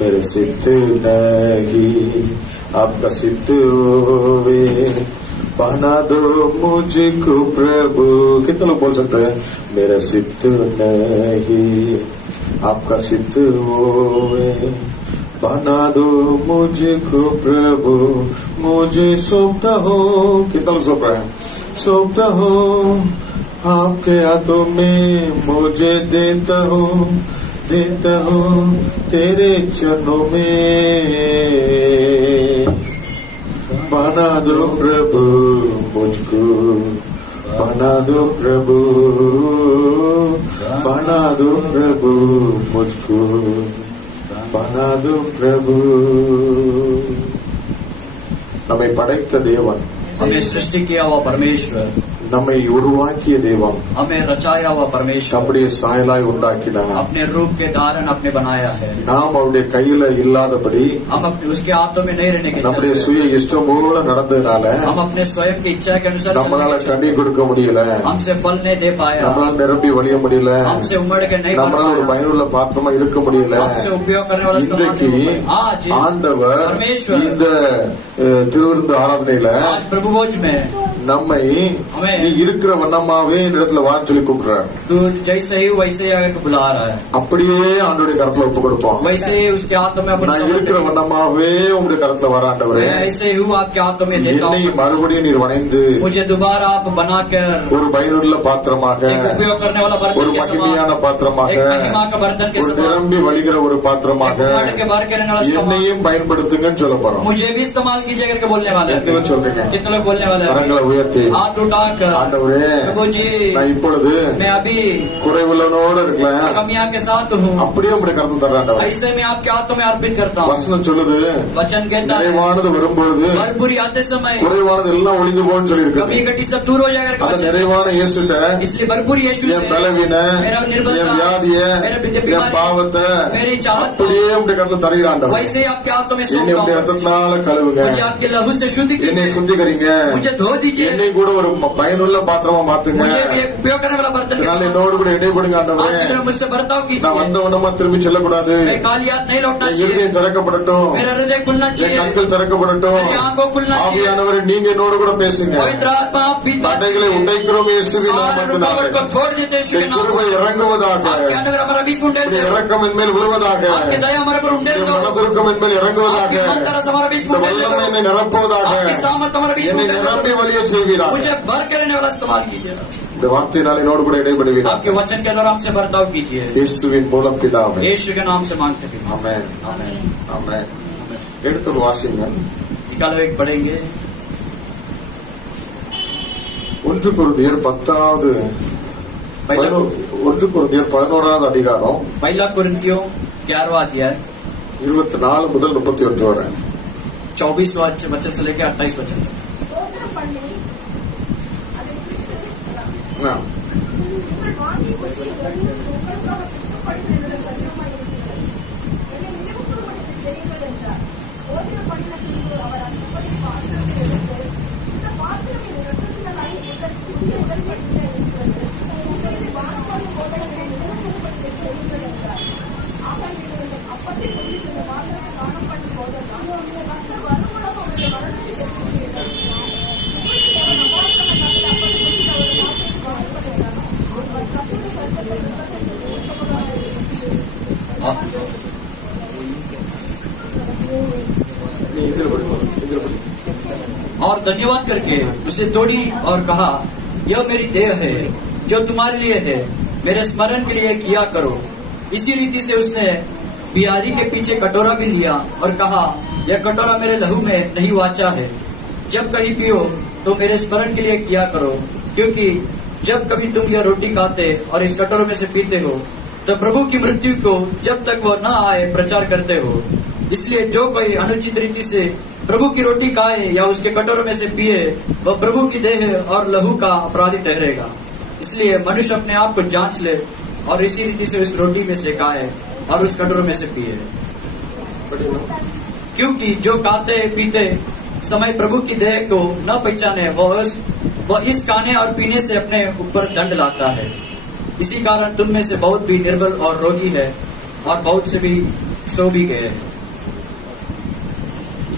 मेरे सिद्ध नहीं आपका सिद्ध होवे, बना दो मुझको प्रभु। कितने लोग बोल सकते हैं मेरा सिद्ध नहीं आपका सिद्ध होवे, बना दो मुझको प्रभु, मुझे सौंपता हो। कितना लोग सौंप रहे हैं? सौंपता हो आपके हाथों में, मुझे देता हो तेरे चरणों में, बना दो प्रभु मुझको, बना दो प्रभु, बना दो प्रभु मुझको, बना दो प्रभु। நம்மை படைத்த தேவன், हमें सृष्टि किया हुआ परमेश्वर, நம்மை உருவாக்கிய தேவன், हमें रचाया हुआ परमेश्वर, நம்முடைய சாயலாய் உண்டாக்கினார், अपने रूप के धारण अपने बनाया है। நாம் அவருடைய கையில இல்லாதபடி, हम उसके हाथों में नहीं रहने के நம்முடைய சுய இஷ்டம் போல நடந்ததுனால हम अपने स्वयं की इच्छा के अनुसार நம்மளால கனி கொடுக்க முடியல, हमसे फल नहीं दे पाया, நம்மளால நிரம்பி வழிய முடியல, हमसे उमड़ के नहीं நம்மளால ஒரு பயனுள்ள பாத்திரமா இருக்க முடியல। हमसे उपयोग करने वाला இன்றைக்கு ஆண்டவர் இந்த திருவிருந்து ஆராதனையில प्रभु भोज में நம்மை நீ இருக்கிற வண்ணமாவே இடத்துல வா சொல்லி கூப்பிடுறார்। तो जैसे ही वैसे ही आकर बुला रहा है, அப்படியே ஆண்டவருடைய கரத்துல ஒப்பு கொடுப்போம்। वैसे ही उसके हाथों में நான் இருக்கிற வண்ணமாவே உங்களுடைய கரத்துல வர ஆண்டவரே, ऐसे ही आपके हाथों में देता என்னை மறுபடியும் நீர் வணைந்து मुझे दोबारा आप बनाकर ஒரு பயனுள்ள பாத்திரமாக, उपयोग करने वाला बर्तन ஒரு के மகிமையான பாத்திரமாக, महिमा का बर्तन के ஒரு நிரம்பி வழிகிற ஒரு பாத்திரமாக என்னையும் பயன்படுத்துங்கன்னு சொல்ல போறோம்। मुझे भी इस्तेमाल कीजिए करके बोलने वाले हैं। சொல்றீங்க कितने लोग बोलने वाले हैं? கரங்களை உயர்த்தி हाथ उठाकर ஆண்டவரே प्रभु जी நான் இப்பொழுது मैं अभी குறைவுள்ளவனோட இருக்கலாம், कमियां के साथ हूँ, அப்படியே உங்களுடைய கருத்து தர்றேன் ஆண்டவரே। ऐसे में आपके हाथों में अर्पित करता हूँ। வசனம் சொல்லுது वचन कहता है நிறைவானது வரும்பொழுது भरपूरी आते समय குறைவானது எல்லாம் ஒளிந்து போன்னு சொல்லியிருக்கு। कभी घटी सब दूर हो जाएगा। அந்த நிறைவான இயேசுட்ட इसलिए भरपूर यीशु என் से பலவீன, मेरा निर्बलता, என் வியாதிய, என் பாவத்தை मेरी चाहत அப்படியே உங்களுடைய கருத்து தருகிறான் ஆண்டவரே। वैसे ही आपके हाथों में என்னை सौंपता உங்களுடைய हूँ। ரத்தத்தினால கழுவுங்க, मुझे आपके लहू से शुद्ध என்னை कीजिए, சுத்திகரிங்க, मुझे धो दीजिए, என்னை கூட ஒரு பயனுள்ள பாத்திரமா மாத்துங்க। मुझे भी एक उपयोग करने वाला बर्तन के இதனால साथ என்னோடு கூட இடைப்படுங்க ஆண்டவரே। आज मेरा मुझसे बर्ताव நான் कीजिए। வந்த வண்ணமா திரும்பி செல்லக்கூடாது, मैं खाली हाथ नहीं लौटना என் चाहिए, இருதயம் திறக்கப்படட்டும், मेरा हृदय खुलना என் चाहिए, கண்கள் திறக்கப்படட்டும்। मेरी आंखों खुलना चाहिए। ஆவியானவரே நீங்க என்னோடு கூட பேசுங்க, पवित्र आत्मा आप भी தடைகளை உடைக்கிறோம் இயேசுவின் सारे நாமத்தினாலே। रुकावट को छोड़ देते यीशु के என் नाम கிருபை में। இறங்குவதாக, आपके अनुग्रह हमारा बीच में उंडेल உம்முடைய दो, இரக்கம் என் மேல் விழுவதாக, आपकी दया हमारे पर उंडेल என் दो, மனதிற்கும் என் மேல் இறங்குவதாக, आपकी मनतरस हमारे बीच में இந்த उंडेल வல்லமை दो, என்னை நிரப்புவதாக, आपकी सामर्थ हमारे बीच में என்னை उंडेल நிரம்பி दो, வழிய செய்வீராக। मुझे भर के रहने वाला इस्तेमाल कीजिए। இந்த வார்த்தையினால் என்னோடு கூட இடைப்படுவீராக। आपके वचन के द्वारा हमसे बर्ताव कीजिए। இயேசுவின் மூலம் பிதாவே, यीशु के नाम से मांगते हैं। ஆமென் आमीन। ஆமென்। எடுத்து வாசிங்க। निकालो एक पढ़ेंगे 1 கொரிந்தியர் 10வது 1 கொரிந்தியர் 11வது அதிகாரம் पहला कुरिन्थियों 11वां अध्याय 24 முதல் 31 வரை। 24 वचन से लेकर 28 वचन तक। और धन्यवाद करके उसे तोड़ी और कहा, यह मेरी देह है जो तुम्हारे लिए है, मेरे स्मरण के लिए किया करो। इसी रीति से उसने बिहारी के पीछे कटोरा भी लिया और कहा, यह कटोरा मेरे लहू में नहीं वाचा है, जब कहीं पियो तो मेरे स्मरण के लिए किया करो। क्योंकि जब कभी तुम यह रोटी खाते और इस कटोरे में से पीते हो तो प्रभु की मृत्यु को जब तक वह न आए प्रचार करते हो। इसलिए जो कोई अनुचित रीति से प्रभु की रोटी खाए या उसके कटोरे में से पिए, वह प्रभु की देह और लहू का अपराधी ठहरेगा। इसलिए मनुष्य अपने आप को जांच ले और इसी रीति से उस रोटी में से खाए और उस कटोरे में से पिए। क्योंकि जो खाते पीते समय प्रभु की देह को न पहचाने, वह इस खाने और पीने से अपने ऊपर दंड लाता है। इसी कारण तुम में से बहुत भी निर्बल और रोगी है और बहुत से भी सो भी गए हैं।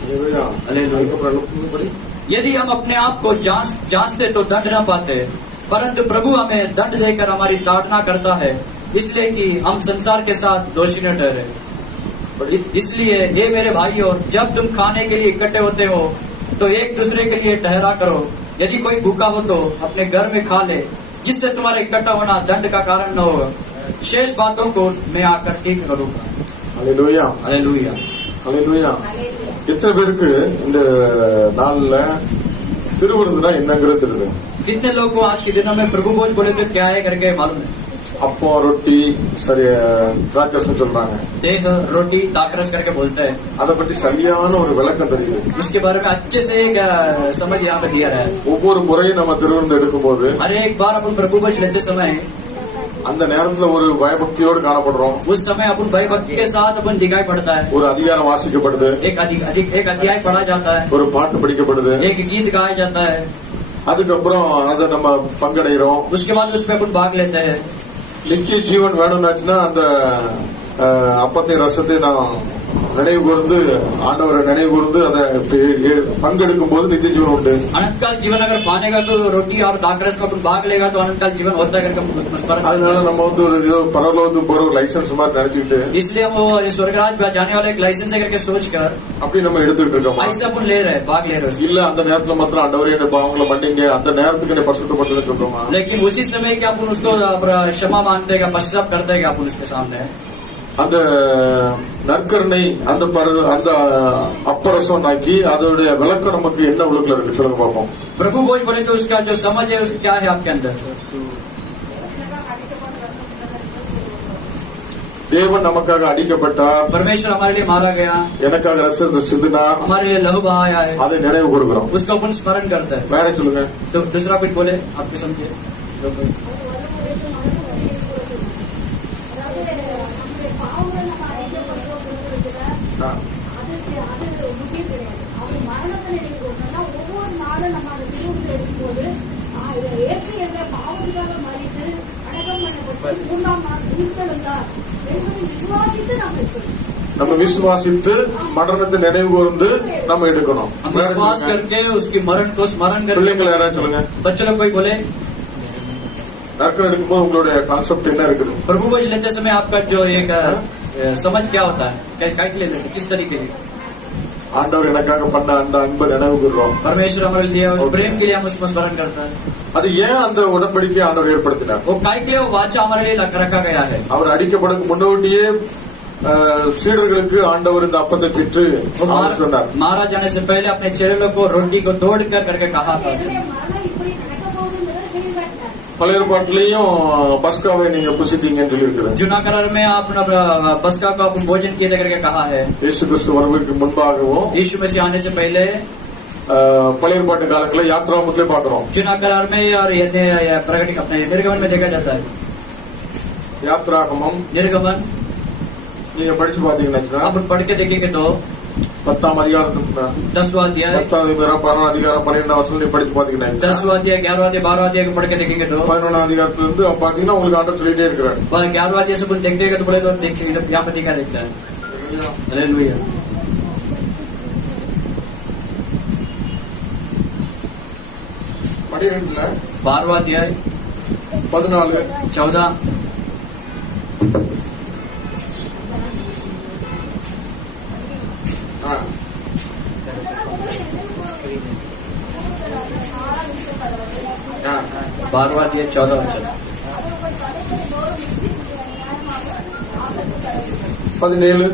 Hallelujah. Hallelujah. அதுக்கப்புறம் எல்லாம் படி. यदि हम अपने आप को जांचते तो दंड न पाते, परंतु प्रभु हमें दंड देकर हमारी ताड़ना करता है, इसलिए कि हम संसार के साथ दोषी न ठहरे। इसलिए हे मेरे भाइयों, जब तुम खाने के लिए इकट्ठे होते हो तो एक दूसरे के लिए ठहरा करो। यदि कोई भूखा हो तो अपने घर में खा ले, जिससे तुम्हारा इकट्ठा होना दंड का कारण न होगा। शेष बातों को मैं आकर ठीक करूंगा। Hallelujah. हालेलुया। Hallelujah. எத்தனை பேருக்கு இந்த நாள்ல திருவிருந்துனா என்னங்கிறது தெரியுது? कितने लोग को आज के दिनों में प्रभु भोज बोले तो क्या है करके मालूम है? அப்போ ரொட்டி சரி திராட்சரஸ் சொல்றாங்க. देह रोटी दाकरस करके बोलते हैं। அதை பற்றி சரியான ஒரு விளக்கம் தெரியுது. उसके बारे में अच्छे से एक समझ यहाँ पे दिया है। ஒவ்வொரு முறையும் நம்ம திருவிருந்து எடுக்கும் போது हर एक बार अपन प्रभु भोज लेते समय அந்த நேரத்துல ஒரு பயபக்தியோடு காணப்படுறோம். उस समय अपन भयभक्ति के साथ अपन दिखाई पड़ता है। ஒரு அதிகாரம் வாசிக்கப்படுது, एक अध्याय पढ़ा जाता है, ஒரு பாட்டு படிக்கப்படுது, एक गीत गाया जाता है, அதுக்கப்புறம் அதை நம்ம பங்கடைகிறோம். उसके बाद उसमें अपन भाग लेते हैं। நித்திய ஜீவன் வேணும்னாச்சுன்னா அந்த அப்பத்தை ரசத்தை நான் நினைவு கூர்ந்து ஆண்டவரை நினைவு கூர்ந்து அதை பங்கெடுக்கும் போது நித்திய ஜீவன் உண்டு. अनंत काल जीवन अगर पाने का तो रोटी और दाकरस में अपन भाग लेगा तो अनंत काल जीवन होता है करके அதனால நம்ம வந்து ஒரு பரலோகத்துக்கு போற ஒரு லைசன்ஸ் மாதிரி நினைச்சுட்டு इसलिए हम वो स्वर्गराज जाने वाले एक लाइसेंस है करके सोच कर அப்படி நம்ம எடுத்துட்டு இருக்கோம். ऐसे अपन ले रहे भाग ले रहे। இல்ல அந்த நேரத்துல மாத்திரம் ஆண்டவரே என்ன பாவங்களை மன்னிங்க, அந்த நேரத்துக்கு என்ன பரிசுத்தப்படுத்துன்னு சொல்றோமா? लेकिन उसी समय कि अपन उसको क्षमा मांगते हैं, पश्चाताप करते हैं अपन उसके सामने। அந்த நற்கருணை அந்த அந்த அப்பரசம் ஆக்கி அதோடைய விளக்கம் நமக்கு என்ன உலகத்துல இருக்கு சொல்லுங்க பார்ப்போம். प्रभु भोज बोले तो उसका जो समझ है उसका क्या है आपके अंदर? தேவன் நமக்காக அடிக்கப்பட்டார், परमेश्वर हमारे लिए मारा गया, எனக்காக ரத்தத்தை சிந்தினார், हमारे लिए लहू बहाया है, அதை நினைவு கூறுகிறோம். उसका अपन स्मरण करते हैं। வேற சொல்லுங்க. तो दूसरा कुछ बोले आपके समझे? நம்ம விசுவாசித்து மரணத்தை நினைவு கூர்ந்து நம்ம எடுக்கணும். विश्वास करके उसकी मरण को स्मरण करके। பிள்ளைங்களை யாராவது சொல்லுங்க. बच्चों लोग कोई बोले நற்கருணை எடுக்கும்போது உங்களுடைய கான்செப்ட் என்ன இருக்குது? प्रभु भोज लेते समय आपका जो एक समझ क्या होता है, क्या ले लेते किस तरीके से? ஆண்டவர் எனக்காக பண்ண அந்த அன்பை நினைவு கூறுறோம். परमेश्वर हमारे लिए उस प्रेम के लिए हम उसको स्मरण करते हैं। அது ஏன் அந்த உடன்படிக்கை ஆண்டவர் ஏற்படுத்தினார்? वो काय के लिए वाचा हमारे लिए रखा गया है। அவர் அடிக்கப்படுறதுக்கு முன்னோட்டியே சீடர்களுக்கு ஆண்டவர் இந்த அப்பத்தை பெற்று சொன்னார். मारा जाने से पहले अपने चेलों को रोटी को तोड़ कर करके कहा था। பழைய ஏற்பாட்டிலையும் பஸ்காவை நீங்க புசித்தீங்கன்னு சொல்லி இருக்குது. जूना करार में अपना बस्का को अपन भोजन किए करके कहा है। இயேசு கிறிஸ்து வருவதற்கு முன்பாகவும் यीशु मसीह आने से पहले பழைய ஏற்பாட்டு காலத்துல யாத்ராமத்திலே பாக்குறோம். जूना करार में और प्रकट अपने निर्गमन में देखा जाता है। யாத்ராகமம் निर्गमन நீங்க படிச்சு பாத்தீங்கன்னா अपन पढ़ के देखेंगे तो 10ஆம் அதிகாரம் 10वां अध्याय 10ஆம் அதிகாரம் 12ஆம் வசனம் நீங்க படிச்சு பாத்தீங்கன்னா 10वां अध्याय 11वां अध्याय 12वां अध्याय को पढ़ के देखेंगे तो 11ஆம் அதிகாரத்துல இருந்து பாத்தீங்கன்னா உங்களுக்கு ஆண்டவர் சொல்லிட்டே இருக்கிறார். 11वां अध्याय से अपन देखते हैं तो बोले तो देखेंगे तो यहाँ पर देखा देखता है। हालेलुया। 12वां अध्याय 14 14 12वां अध्याय 14 17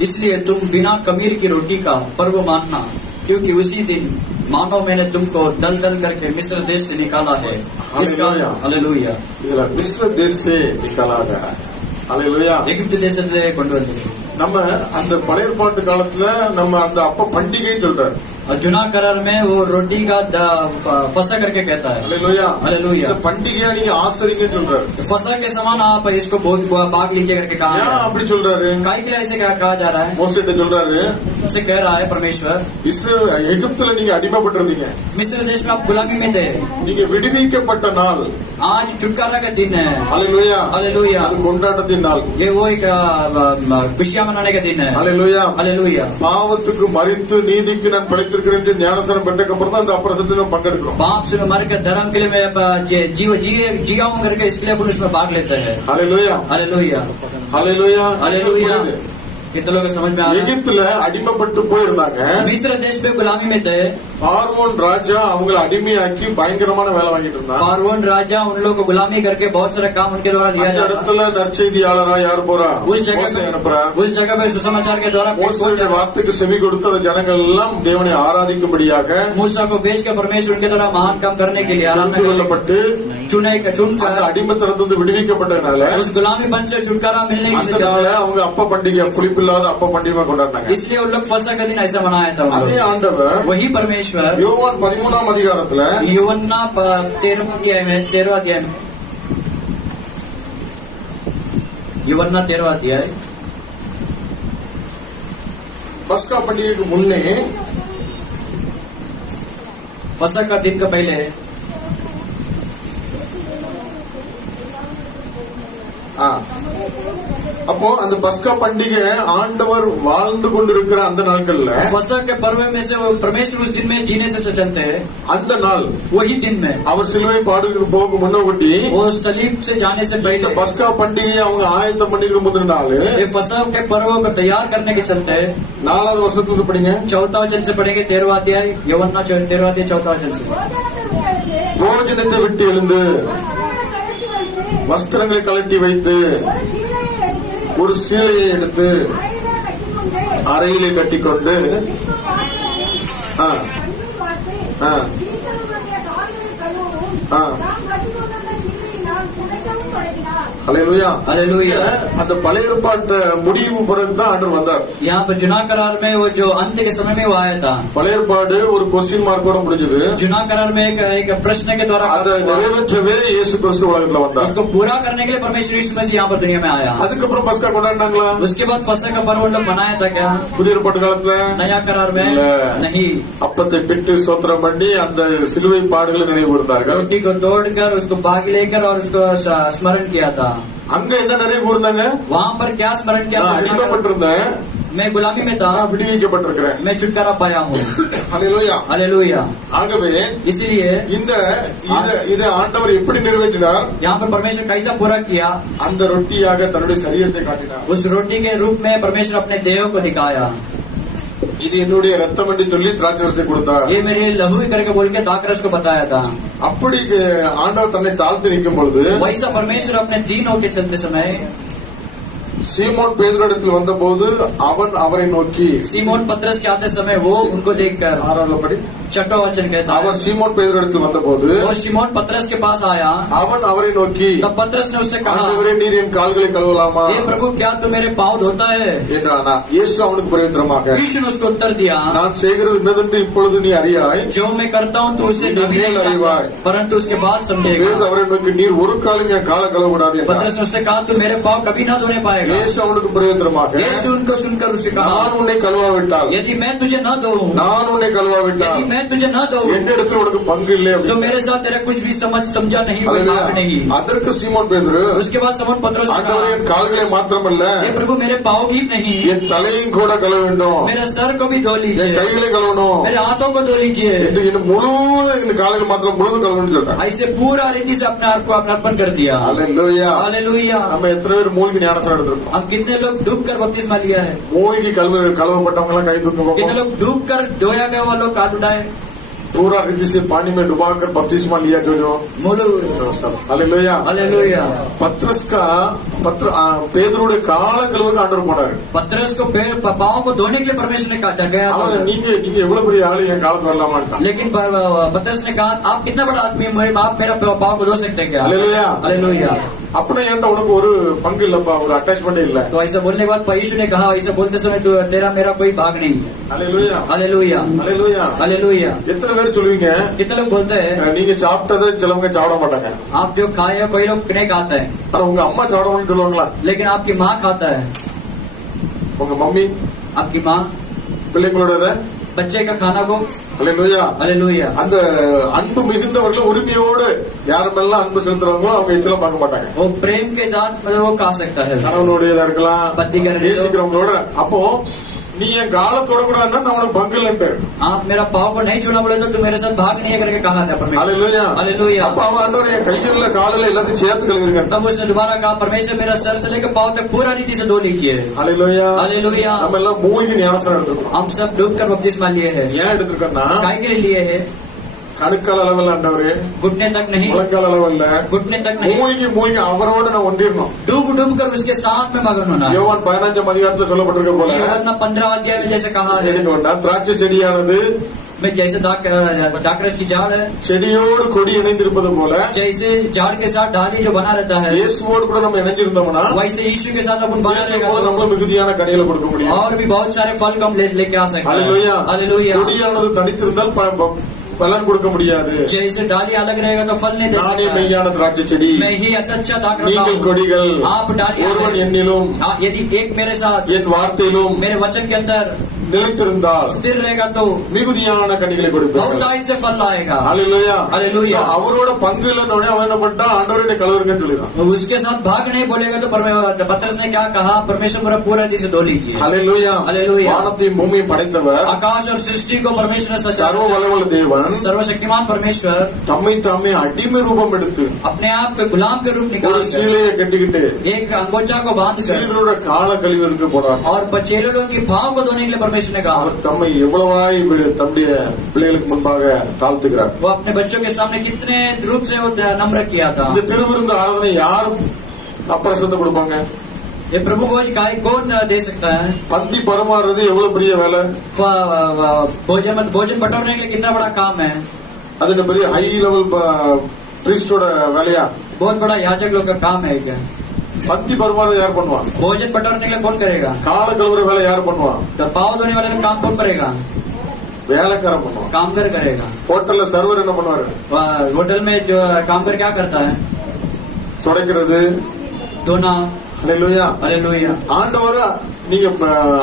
इसलिए तुम बिना कमीर की रोटी का पर्व मानना, क्योंकि उसी दिन मानो मैंने तुमको दल दल करके मिस्र देश से निकाला है। हालेलुया। இதுல மிஸ்ர தேசே நிக்கலாக हालेलुया. எகிப்து தேசத்திலே கொண்டு வந்தது. நம்ம அந்த பழைய ஏற்பாட்டு காலத்துல நம்ம அந்த அப்ப பண்டிகைன்னு சொல்றாரு. और जुना करार में वो रोटी का फसा करके कहता है। அல்லேலூயா. हालेलुया। இந்த பண்டிகையா நீங்க ஆசரிங்கன்னு சொல்றாரு. फसा के समान आप इसको बहुत भाग लीजिए करके कहा ஏன் है। அப்படி சொல்றாரு? काय के लिए ऐसे कहा जा रहा है? மோசேட்ட சொல்றாரு, से कह रहा है परमेश्वर, எகிப்துல நீங்க அடிமைப்பட்டிருந்தீங்க, मिस्र देश में आप गुलामी में थे, நீங்க விடுவிக்கப்பட்ட நாள் आज छुटकारा का दिन है। அல்லேலூயா. हालेलुया। அது கொண்டாட்டத்தின் நாள். ये वो एक खुशियां मनाने का दिन है। அல்லேலூயா. हालेलुया। பாவத்துக்கு மரித்து நீதிக்கு நான் படைத்திருக்கிறேன் என்று ஞானஸ்நானம் பெற்றதுக்கு அப்புறம் தான் அந்த அப்புறத்துல நம்ம பங்கெடுக்கிறோம். पाप से मर के धर्म के लिए मैं जिया हूँ करके इसके लिए अपन उसमें भाग लेते हैं। அல்லேலூயா. हालेलुया। அல்லேலூயா. हालेलुया। कितने लोग समझ में आ रहा है? எகிப்துல அடிமைப்பட்டு போயிருந்தாங்க. मिस्र देश में गुलामी में थे। பார்வோன் ராஜா அவங்களை அடிமையாக்கி பயங்கரமான வேலை வாங்கிட்டு இருந்தான். फारवन राजा उन लोगों को गुलामी करके बहुत सारा काम उनके द्वारा लिया அந்த जाता है। இடத்துல நற்செய்தியாளரா யார் போறா? उस जगह மோசே அனுப்புறா. उस जगह पे सुसमाचार के द्वारा மோசேயுடைய வார்த்தைக்கு செவி கொடுத்து அந்த ஜனங்கள் எல்லாம் தேவனை ஆராதிக்கும்படியாக मूसा को भेज के परमेश्वर उनके द्वारा महान काम करने के लिए आराधना தெரிந்து करने கொள்ளப்பட்டு அந்த चुनकर அடிமைத்தனத்திலிருந்து விடுவிக்கப்பட்டதுனால उस गुलामी बन से छुटकारा मिलने के அந்த लिए நாள அவங்க அப்ப பண்டிகை புளிப்பில்லாத அப்ப பண்டிகை கொண்டாடினாங்க. इसलिए उन लोग फसा का दिन ऐसा मनाया था। அதே आண்டவர் वही परमेश्वर யோவான் 13ஆம் அதிகாரத்துல यूहन्ना 13 अध्याय में यूहन्ना 13 अध्याय பஸ்கா பண்டிகைக்கு முன்னே फसा का दिन का पहले அப்போ அந்த பஸ்கா பண்டிகை ஆண்டவர் வாழ்ந்து கொண்டிருக்கிற அந்த நாட்கள்ல फसा के पर्व में से वो परमेश्वर उस दिन में जीने से चलते हैं। அந்த நாள் वही दिन में அவர் சிலுவை பாடுக்கு போக முன்னோட்டி वो सलीब से जाने से இந்த पहले பஸ்கா பண்டிகையை அவங்க ஆயத்தம் பண்ணிக்கிற முதல் நாள் ये फसा के पर्वों को तैयार करने के चलते 4வது வருஷத்துல படிங்க 4वां वचन से पढ़ेंगे 13वां अध्याय यूहन्ना 13वां अध्याय 4वां वचन से போஜனத்தை விட்டு எழுந்து வஸ்திரங்களை கழட்டி வைத்து ஒரு சீலையை எடுத்து அறையிலே கட்டிக்கொண்டு ஹல்லேலூயா. हालेलुया। அந்த பழைய ஏற்பாட்டு முடிவு பிறகுதான் ஆண்டவர் வந்தார். यहाँ पर चुनाव करार में वो जो अंत के समय में वो आया था। பழைய ஏற்பாடு ஒரு கொஸ்டின் மார்க்கோட முடிஞ்சது. चुनाव करार में एक प्रश्न के द्वारा அதை நிறைவேற்றவே இயேசு கிறிஸ்து உலகத்துல வந்தார். उसको पूरा करने के लिए परमेश्वर यीशु मसीह यहाँ पर दुनिया में आया। அதுக்கப்புறம் பஸ்கா கொண்டாடினாங்களா? उसके बाद फसह का पर्व लोग मनाया था क्या? புதிய ஏற்பாட்டு காலத்துல नया करार में नहीं। அப்பத்தை பிட்டு சோத்திரம் பண்ணி அந்த சிலுவை பாடுகளை நினைவு கூர்ந்தார்கள். रोटी को तोड़कर उसको भाग लेकर और उसको स्मरण किया था। அங்க என்ன நினைவு கூர்ந்தாங்க? वहाँ पर क्या स्मरण किया था? அடிமைப்பட்டிருந்தேன், मैं गुलामी में था, விடுவிக்கப்பட்டிருக்கிறேன். मैं छुटकारा पाया हूँ। ஹல்லேலூயா. हालेलुया। ஆகவே इसलिए இதை ஆண்டவர் எப்படி நிறைவேற்றினார்? यहाँ पर परमेश्वर कैसा पूरा किया? அந்த ரொட்டியாக தன்னுடைய சரீரத்தை காட்டினார். उस रोटी के रूप में परमेश्वर अपने देह को दिखाया। இது என்னுடைய ரத்தம் என்று சொல்லி திராட்சரசத்தை கொடுத்தார். ये मेरे लहू करके बोल के दाखरस को बताया था। அப்படி ஆண்டவர் தன்னை தாழ்த்தி நிற்கும் பொழுது वैसा परमेश्वर अपने दीन होके चलते समय சீமோன் பேதுருவிடத்தில் வந்தபோது அவன் அவரை நோக்கி सीमोन पतरस के आते समय वो उनको देखकर 6வது படி 6वां वचन कहता है அவர் சீமோன் பேதுருவிடத்தில் வந்தபோது वो सीमोन पतरस के पास आया। அவன் அவரை நோக்கி तब पतरस ने उससे कहा, ஆண்டவரே நீர் என் கால்களை கழுவலாமா हे प्रभु क्या तू मेरे पाँव धोता है? என்றானா. இயேசு அவனுக்கு பிரயோஜனமாக यीशु ने उसको उत्तर दिया, நான் செய்கிறது இன்னதென்று இப்பொழுது நீ அறியாய், जो मैं करता हूँ तू उसे अभी नहीं जानता, परंतु उसके बाद समझेगा। வேத அவரை நோக்கி நீர் ஒரு காலம் என் காலை கழுவக்கூடாது என்றார். पतरस ने उससे कहा तू मेरे पाँव कभी ना धोने पाएगा। இயேசு அவனுக்கு பிரயோஜனமாக यीशु उनको सुनकर उसे कहा, நான் உன்னை கழுவாவிட்டால், यदि मैं तुझे न धोऊं, நான் உன்னை கழுவாவிட்டால் यदि मैं तुझे न धोऊं என்னிடத்தில் உனக்கு பங்கு இல்லை तो அப்படின்னு. मेरे साथ तेरा कुछ भी समझा नहीं, कोई भाग नहीं। அதற்கு சீமோன் பேதுரு उसके बाद समोन पतरस ने ஆண்டவரே कहा, என் கால்களை மாத்திரமல்ல हे प्रभु मेरे पाँव भी नहीं, என் தலையும் கூட கழுவ வேண்டும், मेरे सर को भी धो என் लीजिए, கைகளை கழுவணும் मेरे हाथों को धो लीजिए। என்று இன்னும் முழு இந்த காலையில் மாத்திரம் முழுது கழுவணும்னு சொல்றாங்க. ऐसे पूरा रीति से अपने आप को अर्पण कर दिया। அல்லேலூயா. हालेलुया। நம்ம எத்தனை பேர் மூழ்கி ஞானஸ்நானம் எடுத்திருக்கோம்? हम कितने लोग डूब कर बपतिस्मा लिया है? மூழ்கி கழுவப்பட்டவங்க எல்லாம் கை தூக்குவோம். कितने लोग डूब कर डोया गया वो लोग हाथ उठाए? पूरा रीति से पानी में डुबाकर बपतिस्मा लिया जो मोलू। அல்லேலூயா. हालेलुया। பத்ரஸ் பேதுருடைய கால கழுவுக்கு ஆண்டவர் போனாரு. पतरस को पाँव को धोने के लिए परमेश्वर ने कहा गया था। நீங்க எவ்வளவு பெரிய ஆளு என் காலத்து வரலாமா? लेकिन पतरस ने कहा आप कितना बड़ा आदमी, आप मेरा पाँव को धो सकते हैं क्या? हालेलुया। हालेलुया। अपना ஏன்டா உனக்கு ஒரு பங்கு இல்லப்பா, ஒரு அட்டாச்மெண்ட் இல்ல. तो ऐसा बोलने के बाद यीशु ने कहा, ऐसा बोलते समय तो तेरा मेरा कोई भाग नहीं है. ஹalleluya हालेलुया ஹalleluya हालेलुया. எத்தனை பேர் சொல்லுவீங்க कितने लोग बोलते हैं நீங்க சாப்பிட்டதை சிலவங்க சாப்பிட மாட்டாங்க, आप जो खाए हैं कोई लोग नहीं खाता है, ஆனா உங்க அம்மா சாப்பிடணும்னு சொல்லுவாங்களா? लेकिन आपकी माँ खाता है. உங்க மம்மி आपकी माँ பிள்ளைங்களோட बच्चे का खाना को. ஹalleluya हालेलुया. அந்த அன்பு மிகுந்தவர்கள் உரிமையோடு யாரெல்லாம் அன்பு செலுத்துறாங்களோ அவங்க எச்சலாம் பார்க்க மாட்டாங்க. वो प्रेम के दांत मतलब वो खा सकता है. கணவனுடையதா இருக்கலாம், पति का रहने दो. நேசிக்கிறவங்களோட. அப்போ நீ என் காலத்தோட கூட நான் உனக்கு பங்கு இல்லைன்ட்டு. आप मेरा पाव को नहीं छूना बोले तो तू मेरे साथ भाग नहीं है करके कहा था परमेश्वर. ஹalleluya हालेलुया. அப்ப அவன் ஆண்டவரே என் கையில காலில எல்லாத்தையும் சேர்த்து கழுவிருங்க. तब उसने दोबारा कहा, परमेश्वर मेरा सर से लेकर पाव तक पूरा रीति से धो लीजिए. ஹalleluya हालेलुया. நம்ம எல்லாம் மூழ்கி ஞானஸ்நானம் எடுத்துக்கணும். हम सब डूब कर बपतिस्मा लिए है. ஏன் எடுத்துருக்கோம்னா काय के लिए है? கணுக்கால் அளவில் ஆண்டவரே, घुटने तक नहीं, முழங்கால் அளவில் घुटने तक नहीं, மூழ்கி அவரோட நான் ஒன்றிடணும். डूब डूब कर उसके साथ में मगन होना. யோவான் 15 அதிகாரத்துல சொல்லப்பட்டிருக்க போல यूहन्ना 15 अध्याय में जैसे कहा है, திராட்சை செடியானது मैं जैसे दाखरस की झाड़ है, செடியோடு கொடி இணைந்திருப்பது போல जैसे झाड़ के साथ डाली जो बना रहता है, இயேசுவோடு கூட நம்ம இணைஞ்சிருந்தோம்னா वैसे यीशु के साथ अपन बना रहेगा நம்மள மிகுதியான கனிகளை கொடுக்க முடியும். और भी बहुत सारे फल को हम लेके आ सकते हैं. ஹalleluya हालेलुया. கொடியானது தனித்திருந்தால் பலன் கொடுக்க முடியாது. जैसे डाली अलग रहेगा तो फल नहीं दे நானே सकता. மெய்யான திராட்சை செடி, मैं ही अच्छा दाखरस நீங்கள் हूँ. கொடிகள். आप डाली ஒருவன் என்னிலும் यदि एक मेरे साथ என் வார்த்தையிலும் मेरे वचन के अंदर நிலைத்திருந்தால் स्थिर रहेगा तो மிகுதியான கனிகளை बहुत கொடுப்பார்கள். टाइम से फल लाएगा. ஹalleluya हालेलुया. So, அவரோட பங்கு இல்லைன்னு அவன் என்ன பண்ணிட்டா, ஆண்டவரே கழுவுங்கன்னு சொல்லிடுறான். तो उसके साथ भाग नहीं बोलेगा तो पतरस ने क्या कहा, परमेश्वर मेरा पूरा दिल से धो लीजिए. ஹalleluya हालेलुया. வானத்தையும் பூமியையும் படைத்தவர், आकाश और सृष्टि को परमेश्वर ने சர்வ सृष्टि, வல்லமையுள்ள தேவன் सर्वशक्तिमान परमेश्वर தம்மை தாமே அடிமை ரூபம் எடுத்து अपने आप को गुलाम के रूप ஒரு निकाल कर சீலையை கட்டிக்கிட்டு एक अंगोचा को बांध कर சீலரோட கால கழிவதற்கு போறார். और बचेलों की भाव को धोने के लिए परमेश्वर ने कहा. அவர் தம்மை எவ்வளவாய் தம்முடைய பிள்ளைகளுக்கு முன்பாக தாழ்த்துகிறார். वो अपने बच्चों के सामने कितने रूप से वो नम्र किया था. இந்த திருவிருந்து ஆராதனை யாரும் அப்புறம் கொடுப்பாங்க? ये प्रभु भोज कौन दे सकता है? பந்தி பரிமாறுறது எவ்வளவு பெரிய வேலை. भोजन बटोरने के लिए कितना बड़ा काम है. அது என்ன பெரிய ஹை லெவல் பிரீஸ்டோட வேலையா? बहुत बड़ा याजक लोग का काम है क्या? பந்தி பரிமாறுறது யார் பண்ணுவான்? भोजन बटोरने के लिए कौन करेगा? கால கழுவுற வேலை யார் பண்ணுவான்? तो पाव धोने वाले का काम कौन करेगा? வேலைக்காரன் பண்ணுவான். कामगर करेगा. ஹோட்டல்ல சர்வர் என்ன பண்ணுவாரு? होटल में जो कामगर क्या करता है? சுடைக்கிறது, धोना. ஹalleluya हालेलुया. ஆண்டவர் நீங்க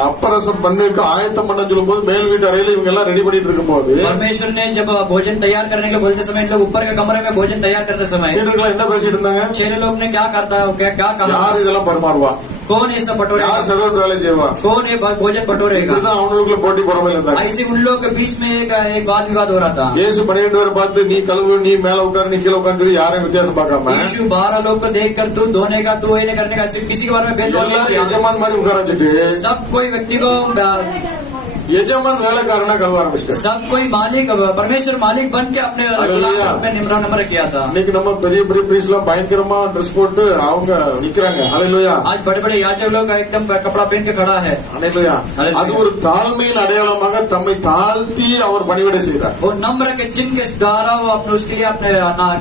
அப்பரசம் பண்ணுக்கு ஆயத்தம் பண்ண சொல்லும் போது மேல் வீட்டு அறையில இவங்க எல்லாம் ரெடி பண்ணிட்டு இருக்கும் போது परमेश्वर ने जब भोजन तैयार करने के बोलते समय लोग ऊपर के कमरे में भोजन तैयार करते समय சீடர்கள் என்ன பேசிட்டு இருந்தாங்க? चेले लोग ने क्या करता क्या कहा, யார் இதெல்லாம் பரிமாறுவா, कौन ये सब बटोरेगा, யார் சர்வர் வேலை செய்வா, कौन ये भोजन बटोरेगा. இப்படிதான் அவங்களுக்குள்ள போட்டி பொறாமையில இருந்தாங்க. ऐसे उन लोग के बीच में एक वाद विवाद हो रहा था. இயேசு 12 பேரை பார்த்து நீ கழுவு, நீ மேல உட்காரு, நீ கீழே உட்காந்து யாரையும் வித்தியாசம் பார்க்காம यीशु 12 लोग को देख कर तू धोने का, तू ये करने का, सिर्फ किसी के बारे में भेदभाव नहीं எல்லாரும் किया. எஜமான் மாதிரி உட்கார வச்சுட்டு सब कोई व्यक्ति को எஜமான் வேலைக்காரனா கழுவ ஆரம்பிச்சிட்டாரு. सब कोई मालिक, परमेश्वर मालिक बन के अपने में निम्र किया था. இன்னைக்கு நம்ம பெரிய பெரிய பிரீஸ்ட் எல்லாம் பயங்கரமா ட்ரெஸ் போட்டு அவங்க நிக்கிறாங்க. ஹalleluya आज बड़े बड़े याजक लोग का एकदम कपड़ा पहन के खड़ा है. ஹalleluya அது ஒரு தாழ்மையின் அடையாளமாக தம்மை தாழ்த்தி அவர் பணிவிடை செய்தார். वो नम्र के चिन्ह के द्वारा वो अपने उसके लिए अपने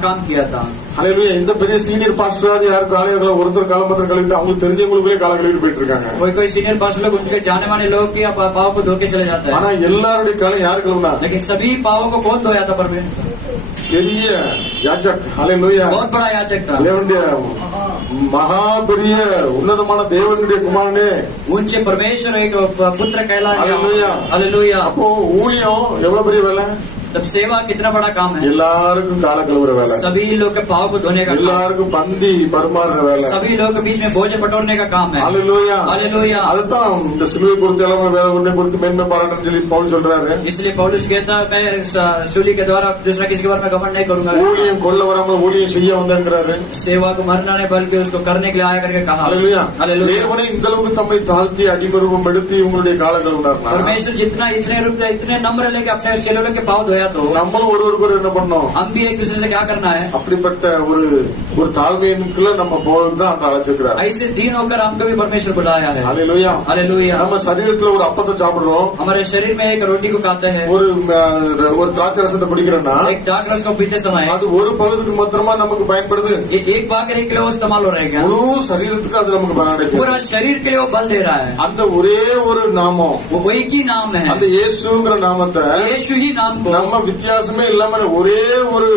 काम किया था. ஹalleluya இந்த பெரிய சீனியர் பாஸ்டர் யார் காலையில ஒருத்தர் காலம்பத்திரம் கழுவிட்டு அவங்க தெரிஞ்சவங்களுக்குள்ளே கால கழுவிட்டு போயிட்டு இருக்காங்க. कोई सीनियर पास्टर लोग उनके जाने माने लोग की पाव को धो के चले जाते हैं. ஆனா எல்லாருடைய காலம் யார் கழுவுனா? लेकिन सभी पावों को कौन धोया था? परमेश्वर பெரிய யாஜக். ஹalleluya बहुत बड़ा याजक था. தேவனுடைய மகா பெரிய உன்னதமான தேவனுடைய குமாரனே ऊंचे परमेश्वर एक पुत्र कहलाया. हालेलुया. हालेलुया. அப்போ ஊழியம் எவ்வளவு பெரிய வேலை? तब सेवा कितना बड़ा काम है. எல்லாருக்கும் கால கழுவுற வேலை, सभी लोग के पाव को धोने का काम, எல்லாருக்கும் பந்தி பரிமாறுற வேலை, सभी लोग के बीच में भोजन बटोरने का काम है. ஹalleluya हालेलुया. அதுதான் இந்த சிலுவை குறித்து எல்லாம் வேற ஒன்றை குறித்து மேன்மை பாராட்டன்னு சொல்லி பவுல் சொல்றாரு. इसलिए पौलुस कहता है मैं सूली के द्वारा दूसरा किसी के बारे में घमंड नहीं करूंगा. ஊழியம் கொள்ள வராமல் ஊழியம் செய்ய வந்தேங்கிறாரு. सेवा को मरना नहीं बल्कि उसको करने के लिए आया करके कहा. ஹalleluya हालेलुया. தேவனை இந்த அளவுக்கு தம்மை தாழ்த்தி அடிமரூபம் எடுத்து இவங்களுடைய கால கழுவினார். परमेश्वर जितना इतने रूप इतने नम्र लेके अपने चेलों के पाव धोया गया तो நம்மளும் ஒருவருக்கு என்ன பண்ணோம், हम भी एक दूसरे से क्या करना है, அப்படிப்பட்ட ஒரு தாழ்மையின்குள்ள நம்ம போறதுதான் அந்த அழைச்சிருக்கிறார். ऐसे दीन होकर हमको भी परमेश्वर बुलाया है. ஹல்லேலூயா. हालेलुया. நம்ம சரீரத்துல ஒரு அப்பத்தை சாப்பிடுறோம், हमारे शरीर में एक रोटी को खाते हैं, ஒரு திராட்சை रसத்தை குடிக்கிறோம்னா एक द्राक्ष रस को पीते समय அது ஒரு பகுதிக்கு மாத்திரமா நமக்கு பயன்படுது, एक भाग के लिए वो इस्तेमाल हो रहेगा, முழு சரீரத்துக்கு அது நமக்கு பயனடைக்கும். पूरा शरीर के लिए वो बल दे रहा है. அந்த ஒரே ஒரு நாமம், वो एक ही नाम है, அந்த இயேசுங்கிற நாமத்தை यीशु ही नाम को நம்ம வித்தியாசமே இல்லாம ஒரே ஒரு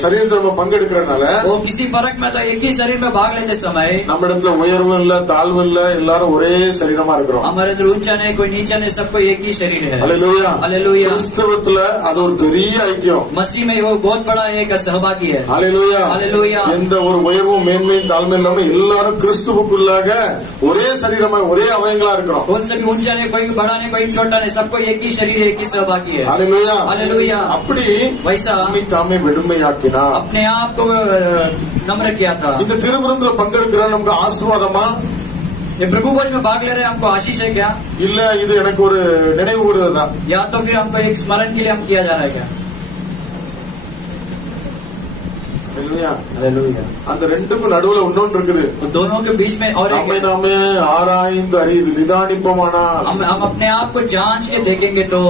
சரீரத்தை நம்ம பங்கெடுக்கிறதுனால वो किसी फर्क में तो एक ही शरीर में भाग लेते समय நம்ம இடத்துல உயர்வும் இல்ல தாழ்வும் இல்ல, எல்லாரும் ஒரே சரீரமா இருக்கிறோம். हमारे अंदर ऊंचा नहीं कोई नीचा नहीं, सबको एक ही शरीर है. ஹல்லேலூயா. हालेलुया. கிறிஸ்தவத்துல அது ஒரு பெரிய ஐக்கியம். मसीह में वो बहुत बड़ा एक सहभागी है. ஹல்லேலூயா. हालेलुया. எந்த ஒரு உயர்வும் மேன்மையும் தாழ்மையும் இல்லாம எல்லாரும் கிறிஸ்துவுக்குள்ளாக ஒரே சரீரமா ஒரே அவயங்களா இருக்கிறோம். कौन सा भी ऊंचा नहीं, कोई बड़ा नहीं, कोई छोटा नहीं, सबको एक ही शरीर एक ही सहभागी है. ஹல்லேலூயா. हालेलुया. அப்படி वैसा நம்மை தாமே வெறுமையாக்கினார். अपने आप को नम्र किया था. இந்த திருவிருந்துல பங்கெடுக்கிற நமக்கு ஆசீர்வாதமா, ये प्रभु भोज में भाग ले रहे हैं, हमको आशीष है क्या, இல்ல இது எனக்கு ஒரு நினைவு கூறுதான், या तो फिर हमको एक स्मरण के लिए हम किया जा रहा है क्या? हालेलुया. அந்த ரெண்டுக்கும் நடுவுல இன்னொன்று இருக்குது. दोनों के बीच में और நம்மை நாமே ஆராய்ந்து அறிந்து நிதானிப்போமானால் हम अपने आप को जांच के देखेंगे तो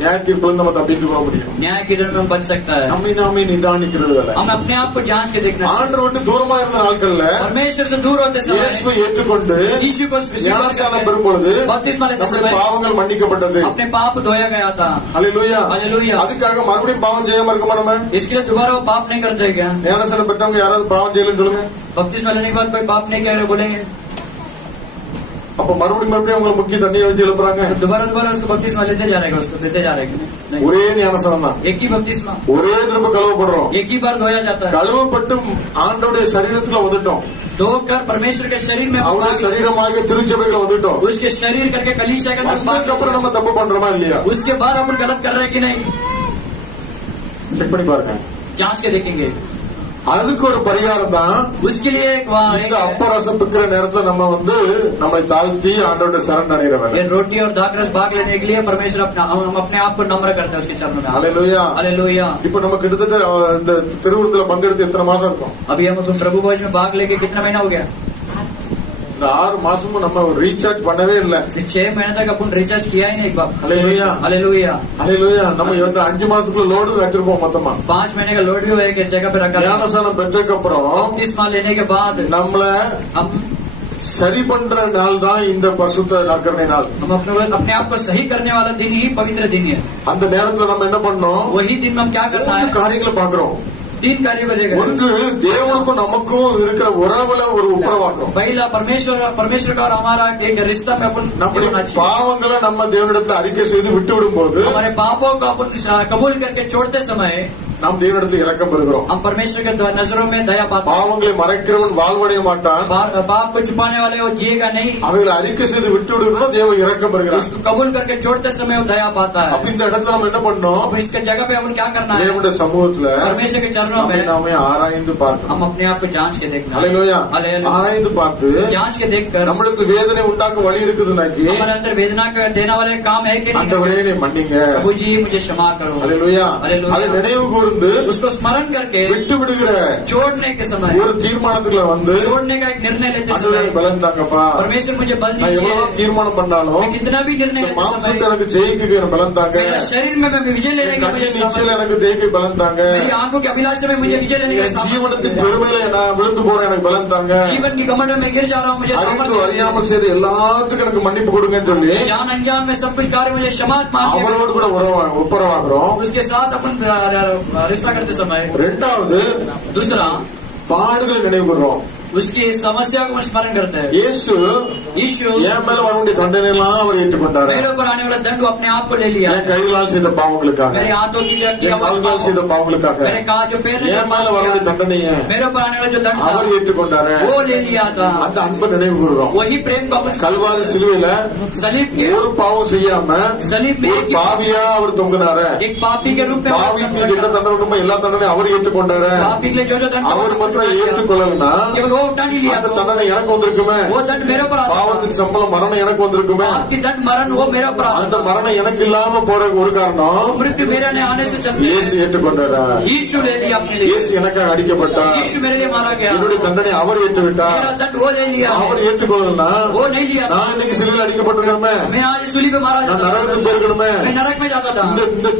நியாய தீர்ப்புல நம்ம தப்பிட்டு போக முடியும். न्याय के दिन में बच सकता है. நம்மை நாமே நிதானிக்கிறது இல்ல. हम अपने आप को जांच के देखना. ஆண்டவர் விட்டு தூரமா இருந்த நாட்கள்ல परमेश्वर से दूर होते समय இயேசுவை ஏற்றுக்கொண்டு यीशु को ஞானஸ்நானம் பெறும் பொழுது बपतिस्मा लेते நம்முடைய समय பாவங்கள் மன்னிக்கப்பட்டது. अपने पाप धोया गया था. ஹல்லேலூயா. हालेलुया. அதுக்காக மறுபடியும் பாவம் செய்யாம இருக்குமா நம்ம? इसके लिए दोबारा वो पाप नहीं करते क्या? ஞானஸ்நானம் பெற்றவங்க யாராவது பாவம் செய்யலன்னு சொல்லுங்க. बपतिस्मा लेने के बाद कोई पाप नहीं करे बोलेंगे? அப்ப மறுபடியும் அவங்களை முக்கிய தண்ணி வச்சு எழுப்புறாங்க. दोबारा उसको बपतिस्मा लेते जा रहेगा, उसको देते जा रहेगा. ஒரே ஞானஸ்நானம் தான், एक ही बपतिस्मा, ஒரே திரும்ப கழுவப்படுறோம். एक ही बार धोया जाता है. கழுவப்பட்டு ஆண்டவருடைய சரீரத்துல வந்துட்டோம். धोकर परमेश्वर के शरीर में அவருடைய சரீரமாக திருச்சபைகள் வந்துட்டோம். उसके शरीर करके कलीसिया के अंदर அதுக்கப்புறம் நம்ம தப்பு பண்றோமா இல்லையா? उसके बाद अपन गलत कर रहे हैं कि नहीं, செக் பண்ணி பாருங்க. जांच के देखेंगे. அதுக்கு ஒரு பரிகாரம் தான் उसके लिए एक இந்த அப்பரசம் பிக்கிற நேரத்துல நம்ம நம்மை தாழ்த்தி ஆண்டவருடைய சரண் அடைகிற ये வேலை. रोटी और दाखरस भाग लेने के लिए परमेश्वर हम अपने आप को नम्र करते हैं उसके चरणों में. ஹல்லேலூயா. हालेलुया. இப்ப நம்ம கிட்டத்தட்ட இந்த திருவிருந்துல பங்கெடுத்து எத்தனை மாசம் இருக்கும்? अभी हम तुम प्रभु भोज में भाग लेके कितना महीना हो गया? இந்த 6 மாசமும் நம்ம ரீசார்ஜ் பண்ணவே இல்லை. 6 महीने तक अपन रिचार्ज किया ही नहीं एक बार. ஹல்லேலூயா. हालेलुया. ஹல்லேலூயா. நம்ம 5 மாசத்துக்குள்ள லோடு வச்சிருப்போம் மொத்தமா. 5 महीने का लोड भी हो एक जगह पे रखा. ஞானஸ்நானம் பெற்றதுக்கு அப்புறம் बपतिस्मा लेने के बाद நம்மள हम சரி பண்ற நாள் தான் இந்த பரிசுத்த நற்கருணை நாள். हम अपने आप को सही करने वाला दिन ही पवित्र दिन है. அந்த நேரத்துல நம்ம என்ன பண்ணோம்? वही दिन में हम क्या करना है? காரியங்களை பாக்குறோம். 3 कार्य को देखें. ஒன்று தேவனுக்கும் நமக்கும் இருக்கிற உறவுல ஒரு உத்தரவாக்கம். पहला परमेश्वर का और हमारा एक रिश्ता में अपन நம்முடைய பாவங்களை நம்ம தேவனிடத்துல அறிக்கை செய்து விட்டு விடும் போது हमारे पापों को अपन कबूल करके छोड़ते समय நாம் தேவனிடத்தில் இரக்கம் பெறுகிறோம். हम परमेश्वर के नजरों में दया पाते हैं. பாவங்களை மறைக்கிறவன் வாழ்வடைய மாட்டான். पाप को छुपाने वाले वो जिएगा नहीं. அவைகளை அறிக்கை செய்து விட்டு விடுகிறோம், தேவ இரக்கம் பெறுகிறான். उसको कबूल करके छोड़ते समय वो दया पाता है. அப்ப இந்த இடத்துல நம்ம என்ன பண்ணோம்? अब इसके जगह पे अपन क्या करना है? தேவனுடைய சமூகத்துல परमेश्वर के चरणों में நாமே ஆராய்ந்து பார்க்கணும். हम अपने आप को जांच के देखना है. ஹல்லேலூயா. हालेलुया. ஆராய்ந்து பார்த்து जांच के देखकर நம்மளுக்கு வேதனை உண்டாக்கும் வழி இருக்குதுனாக்கி हमारे अंदर वेदना देने वाले काम है कि नहीं? ஆண்டவரே நீ மன்னிங்க. प्रभु जी मुझे क्षमा करो. ஹல்லேலூயா. हालेलुया. அதை நினைவு கூர்ந்து उसको स्मरण करके விட்டு விடுகிற छोड़ने के समय ஒரு தீர்மானத்துக்குள்ள வந்து छोड़ने का एक निर्णय लेते ஆண்டவரே समय பலன் தாங்கப்பா, परमेश्वर मुझे बल நான் दीजिए. எவ்வளவு தீர்மானம் பண்ணாலும் मैं कितना भी निर्णय लेते மாம்சத்தை समय எனக்கு ஜெயிக்கு எனக்கு பலன் தாங்க, मेरे शरीर में मैं विजय लेने का मुझे நிச்சயம் எனக்கு ஜெயிக்கு பலன் தாங்க, मेरी आंखों की अभिलाषा में मुझे विजय लेने का என் ஜீவனத்தின் பெருமையில நான் விழுந்து போறேன் எனக்கு பலன் தாங்க, जीवन की कमंड में गिर जा रहा हूँ मुझे அறிந்து அறியாமல் செய்த எல்லாத்துக்கும் எனக்கு மன்னிப்பு கொடுங்கன்னு சொல்லி जान अनजान में सब कुछ कार्य मुझे क्षमा அவரோடு கூட ஒப்புரவாகிறோம். उसके साथ अपन रिश्ता करते समय ரெண்டாவது दूसरा பாடுகளை நினைவு கூறுறோம். उसकी समस्या को स्मरण करते हैं. இயேசு என் மேல வரக்கூடிய தண்டனை எல்லாம் அவர் ஏற்றுக்கொண்டார். मेरे ऊपर आने वाला दंड अपने आप को ले लिया. என் கைகளால் செய்த பாவங்களுக்காக, मेरे हाथों की என் கால்களால் செய்த பாவங்களுக்காக, मेरे जो पैर என் மேல வரக்கூடிய தண்டனையை मेरे ऊपर आने वाला जो दंड அவர் ஏற்றுக்கொண்டாரு. वो ले लिया था. அந்த அன்பை நினைவு கூறுறோம். वही प्रेम को अपन கல்வாரி சிலுவையில सलीब के ஒரு பாவம் செய்யாம सलीब में ஒரு பாவியா அவர் தொங்கினாரு. एक पापी के रूप में பாவிக்கு என்ன தண்டனை இருக்குமோ எல்லா தண்டனையும் அவர் ஏற்றுக்கொண்டாரு. पापी के लिए जो दंड அவர் மட்டும் ஏற்றுக்கொள்ளலன்னா वो उठा नहीं लिया அந்த தண்டனை எனக்கு வந்திருக்குமே, वो दंड मेरे ऊपर आता. பாவ பாவத்தின் சம்பளம் மரணம் எனக்கு வந்திருக்குமே, आपकी दंड मरण वो मेरा अपराध அந்த மரணம் எனக்கு இல்லாம போறதுக்கு ஒரு காரணம் मृत्यु मेरे ने आने से चलते இயேசு ஏற்றுக்கொண்டாரா, यीशु ले लिया अपने लिए, இயேசு எனக்காக அடிக்கப்பட்டார், यीशु मेरे लिए मारा गया, என்னுடைய தண்டனை அவர் ஏற்றுவிட்டார். मेरा दंड वो ले लिया, அவர் ஏற்றுக்கொள்ளலனா वो नहीं लिया, நான் இன்னைக்கு சிலுவையில் அடிக்கப்பட்டிருக்கணுமே, मैं आज सूली पे मारा நான் जाता, நரகத்துக்கு போயிருக்கணுமே, मैं नरक में जाता था.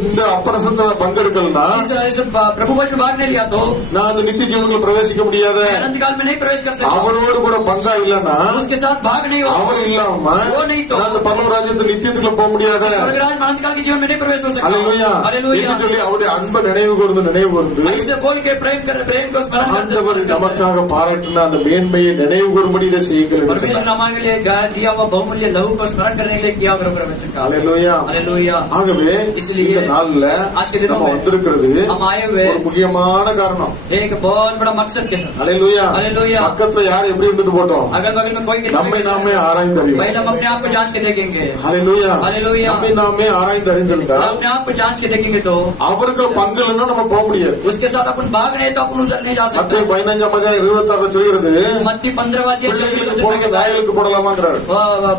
இந்த அப்பரசத்துல பங்கெடுக்கலனா इस प्रभु वचन भाग नहीं लिया तो நான் அந்த நித்திய ஜீவனுக்குள்ள பிரவேசிக்க முடியாது. अनंत काल में नहीं प्रवेश कर सकता. அவரோடு கூட பங்கா இல்லன்னா, उसके साथ भाग नहीं हो, அவர் இல்லாம वो नहीं तो நான் அந்த பரலோக ராஜ்யத்து நித்தியத்துக்குள்ள போக முடியாது. स्वर्गराज में अनंत काल के जीवन में नहीं प्रवेश हो सकता. அல்லேலூயா. हालेलुया. என்று சொல்லி அவருடைய அன்பை நினைவு கூர்ந்து ऐसे बोल के प्रेम को स्मरण ஆண்டவர் करते நமக்காக பாராட்டின அந்த மேன்மையை நினைவு கூறும்படி இதை செய்யுங்கள் என்று परमेश्वर சொன்னார். हमारे लिए दिया हुआ बहुमूल्य लहू को स्मरण करने के लिए किया प्रभु वचन का. அல்லேலூயா. हालेलुया. ஆகவே इसलिए இந்த நாள்ல आज के दिनों நம்ம में வந்திருக்கிறது हम आए हुए ஒரு முக்கியமான காரணம். एक बहुत बड़ा मकसद के साथ. அல்லேலூயா. हालेलुया. பக்கத்துல யார் எப்படி இருந்துட்டு போட்டோம், अगल बगल में कोई நம்மை நாமே ஆராய்ந்து அறிவோம். पहले हम अपने आप को जांच के देखेंगे. அல்லேலூயா. हालेलुया. நம்மை நாமே ஆராய்ந்து அறிந்திருந்தால் अपने आप को जांच के देखेंगे तो அவர்கள் பங்கு இல்லைன்னா நம்ம போக முடியாது. उसके साथ अपन भाग नहीं तो अपन उधर नहीं जा सकते. மத்திய 15:26 சொல்கிறது मत्ती 15 பிள்ளைகளுக்கு போடுங்க நாய்களுக்கு போடலாமாங்கிறாரு.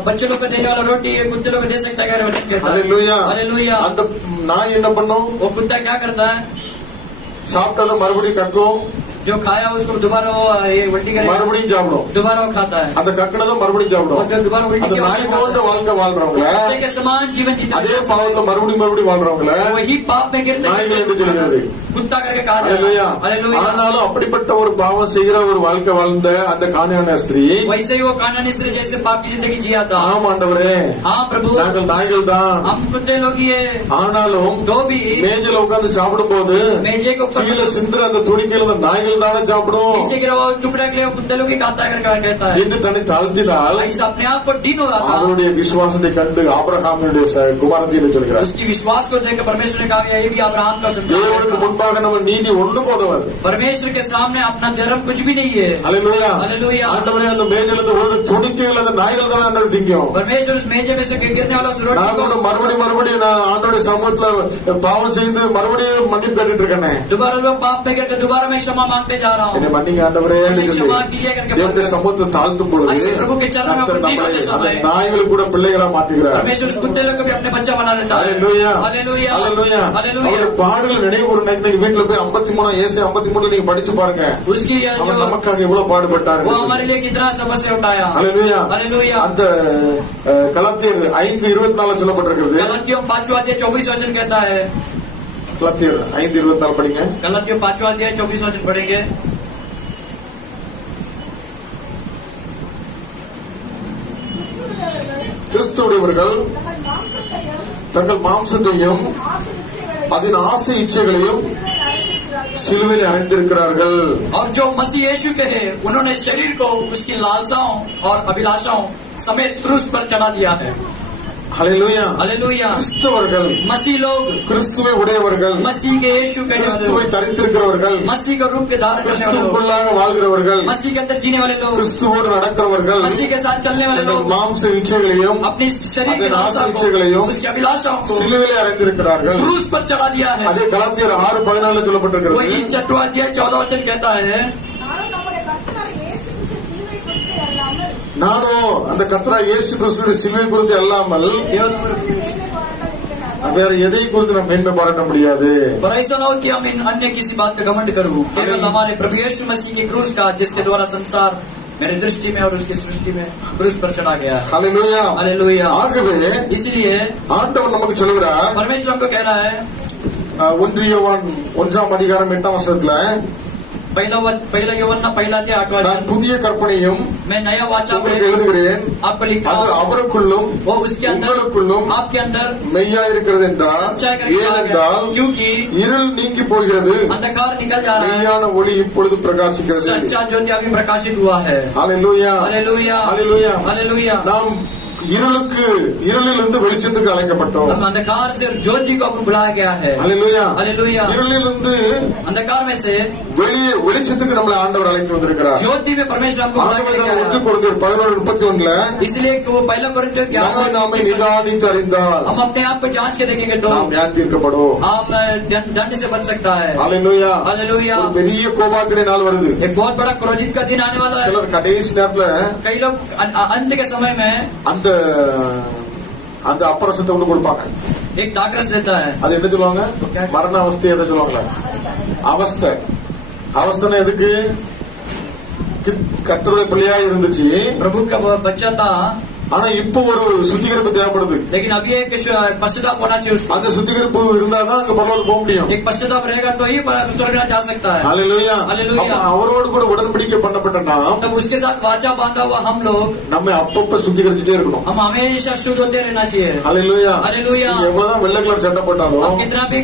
बच्चे लोग को देने वाला रोटी ये कुत्ते लोग को दे सकता है वचन कहता है. அல்லேலூயா. हालेलुया. அந்த நாய் என்ன பண்ணும், वो कुत्ता क्या करता है, சாப்பிட்டதை மறுபடியும் கக்கும், जो खाया उसको दोबारा वो ये उल्टी करे, மறுபடியும் சாப்பிடும். दोबारा वो खाता है. அந்த கக்கனதை மறுபடியும் और சாப்பிடும். जो दोबारा उल्टी அந்த किया நாய் उसको போன்ற खाता வாழ்க்கை வாழ்றவங்கள, है. कुत्ते के समान जीवन जीते அதே பாவத்துல மறுபடியும் வாழ்றவங்கள वही पाप में गिरते நாய்கள் என்று சொல்கிறது. कुत्ता करके कहा அல்லேலூயா. जाता है. हालेलुया. ஆனாலும் அப்படிப்பட்ட ஒரு பாவம் செய்கிற ஒரு வாழ்க்கை வாழ்ந்த அந்த கானானிய ஸ்திரீ, वैसे ही वो कानानी स्त्री जैसे पाप की जिंदगी जिया था. ஆம் ஆண்டவரே हाँ प्रभु நாங்கள் நாய்கள் தான், हम कुत्ते लोग ही है. ஆனாலும் तो भी மேஜையில உட்கார்ந்து சாப்பிடும் போது मेजे के ऊपर கீழே சிந்துற அந்த துணிக்கையில அந்த நாய்கள் தானே சாப்பிடும் नीचे गिरा हुआ टुकड़ा के लिए वो कुत्ते लोग ही खाता है करके कहता है. என்று தன்னை தாழ்த்தினால் ऐसा अपने आप को डीन हो रहा था. அவருடைய விசுவாசத்தை கண்டு ஆபிரகாமுடைய குமாரத்தி என்று சொல்கிறார். उसकी विश्वास को देखकर परमेश्वर ने कहा ये भी अब्राहम का தேவனுக்கு संतान है. முன்பாக நம்ம நீதி ஒண்ணு போதவர். परमेश्वर के सामने अपना धर्म कुछ भी नहीं है. அல்லேலூயா. हालेलुया. ஆண்டவரே அந்த மேஜையிலிருந்து ஒரு துணிக்கைகள் அந்த நாய்கள் தானே ஆண்டவர் திங்கும். परमेश्वर उस मेजे में से गिरने वाला उस रोटी நான் கூட को மறுபடியும் நான் ஆண்டோடைய சமூகத்துல பாவம் செய்து மறுபடியும் மன்னிப்பு கேட்டுட்டு இருக்கேன். दोबारा लोग पाप में गिरकर दोबारा मैं क्षमा मांगते जा रहा हूँ. என்னை மன்னிங்க ஆண்டவரே என்று சொல்லி क्षमा कीजिए करके தேவனுடைய சமூகத்தை தாழ்த்தும் பொழுது ऐसे प्रभु के चरणों में கர்த்தர் अपनी நம்மளை बातें அந்த सुनाए. நாய்களுக்கு கூட பிள்ளைகளா மாற்றுகிறார். परमेश्वर उस कुत्ते लोग को भी अपने बच्चा बना देता है. அல்லேலூயா. हालेलुया. அல்லேலூயா. हालेलुया. அவருடைய பாடுகள் நினைவு ஒரு வீட்டுல போய் 53 ஏசு 53 நீங்க படிச்சு பாருங்க. उसकी அவர் जो நமக்காக எவ்வளவு பாடுபட்டார். वो हमारे लिए कितना समस्या उठाया. அல்லேலூயா. हालेलुया. அந்த கலாத்தியர் 5:24 சொல்லப்பட்டிருக்கிறது. गलतियों 5वां अध्याय 24 वचन कहता है. கலாத்தியர் 5:24 படிங்க. गलतियों 5वां अध्याय 24 वचन पढ़ेंगे. கிறிஸ்துவுடையவர்கள் தங்கள் மாம்சத்தையும் அதன் ஆசை இச்சைகளையும் சிலுவையில் அறைந்திருக்கிறார்கள். और जो मसीह यीशु के हैं उन्होंने शरीर को उसकी लालसाओं और अभिलाषाओं समेत क्रूस पर चढ़ा दिया है. ஹல்லேலூயா. हालेलुया. கிறிஸ்தவர்கள், मसीह लोग கிறிஸ்துவை உடையவர்கள், मसीह के यीशु के கிறிஸ்துவை தரித்திருக்கிறவர்கள், मसीह का रूप के धारण करने वाले लोग, கிறிஸ்துவுக்குள்ளாக வாழ்கிறவர்கள், मसीह के अंदर जीने वाले लोग, கிறிஸ்துவோடு நடக்கிறவர்கள், मसीह के साथ चलने वाले தங்கள் लोग மாம்ச இச்சைகளையும் अपने शरीर के அதன் लालसा ஆசை को இச்சைகளையும் उसकी अभिलाषाओं को சிலுவையிலே அறைந்திருக்கிறார்கள். क्रूस पर चढ़ा दिया है. அதே கலாத்தியர் 6:14 சொல்லப்பட்டிருக்கிறது. वही 6वां अध्याय 14 वचन कहता है. நானோ அந்த கர்த்தராகிய இயேசு கிறிஸ்துவின் சிலுவை குறித்து அல்லாமல் வேற எதை குறித்து நாம் மேன்மை பாராட்ட முடியாது. पर ऐसा ना हो कि हम इन अन्य किसी बात का घमंड करूं. केवल हमारे प्रभु यीशु मसीह की क्रूस का जिसके द्वारा संसार मेरी दृष्टि में और उसकी सृष्टि में क्रूस पर चढ़ा गया है. ஹல்லேலூயா. हालेलुया. ஆகவே इसलिए ஆண்டவர் நமக்கு சொல்கிறார், परमेश्वर हमको कह रहा है 1 யோவான் 1:8 पहला யோவான் 1 8वां நான் புதிய கற்பனையும் मैं नया वाचा உங்களுக்கு எழுதுகிறேன், आपको लिखा அது அவருக்குள்ளும் वो उसके अंदर உங்களுக்குள்ளும் आपके अंदर மெய்யா இருக்கிறது என்றால், सच्चाई का लिखा गया. ஏனென்றால் क्योंकि இருள் நீங்கி போகிறது, अंधकार निकल जा रहा है, மெய்யான ஒளி இப்பொழுது பிரகாசிக்கிறது. सच्चा ज्योति अभी प्रकाशित हुआ है. ஹல்லேலூயா. हालेलुया. ஹல்லேலூயா. हालेलुया. நாம் இருளுக்கு இருளிலிருந்து வெளிச்சத்துக்கு அழைக்கப்பட்டோம். हम अंधकार से ज्योति को अपन बुलाया गया है. அல்லேலூயா. हालेलुया. இருளிலிருந்து अंधकार में से வெளிச்சத்துக்கு நம்மளை ஆண்டவர் அழைத்து வந்திருக்கிறார். ज्योति में परमेश्वर हमको बुलाया गया है. 11:31 इसलिए कि वो पहला कोरिन्थियों 11 நாமே நிதானித்து அறிந்தால் हम अपने आप को जांच के देखेंगे तो நாம் न्याय தீர்க்கப்படும். हम दंड से बच सकता है. हालेलुया. हालेलुया. ஒரு பெரிய கோபாக்கினை நாள் வருது. एक बहुत बड़ा क्रोधित का दिन आने वाला है. சிலர் கடைசி நேரத்துல कई लोग अंत के समय में அந்த அப்பரசத்தை ஒண்ணு கொடுப்பாங்க. एक दागरस देता है. அது என்ன சொல்லுவாங்க? மரண அவஸ்தை எதை சொல்லுவாங்களா? அவஸ்தை. அவஸ்தை எதுக்கு? கர்த்தருடைய பிள்ளையா இருந்துச்சு, प्रभु का बच्चा था. ஆனா இப்போ ஒரு சுத்திகரிப்பு தேவைப்படுது. लेकिन अभी एक पश्चाताप होना चाहिए उसको. அந்த சுத்திகரிப்பு இருந்தாதான் அங்க பரலோகம் போக முடியும். एक पश्चाताप रहेगा तो ही स्वर्ग जा सकता है. हालेलुया. हालेलुया. அவரோடு கூட உடன்படிக்கை பண்ணப்பட்ட நாம் तब उसके साथ वाचा बांधा हुआ हम लोग நம்ம அப்பப்ப சுத்திகரிச்சுட்டே இருக்கணும். हम हमेशा शुद्ध होते रहना चाहिए. हालेलुया. हालेलुया. எவ்வளவுதான் வெள்ளை கலர் சட்டை போட்டாலும் हम कितना भी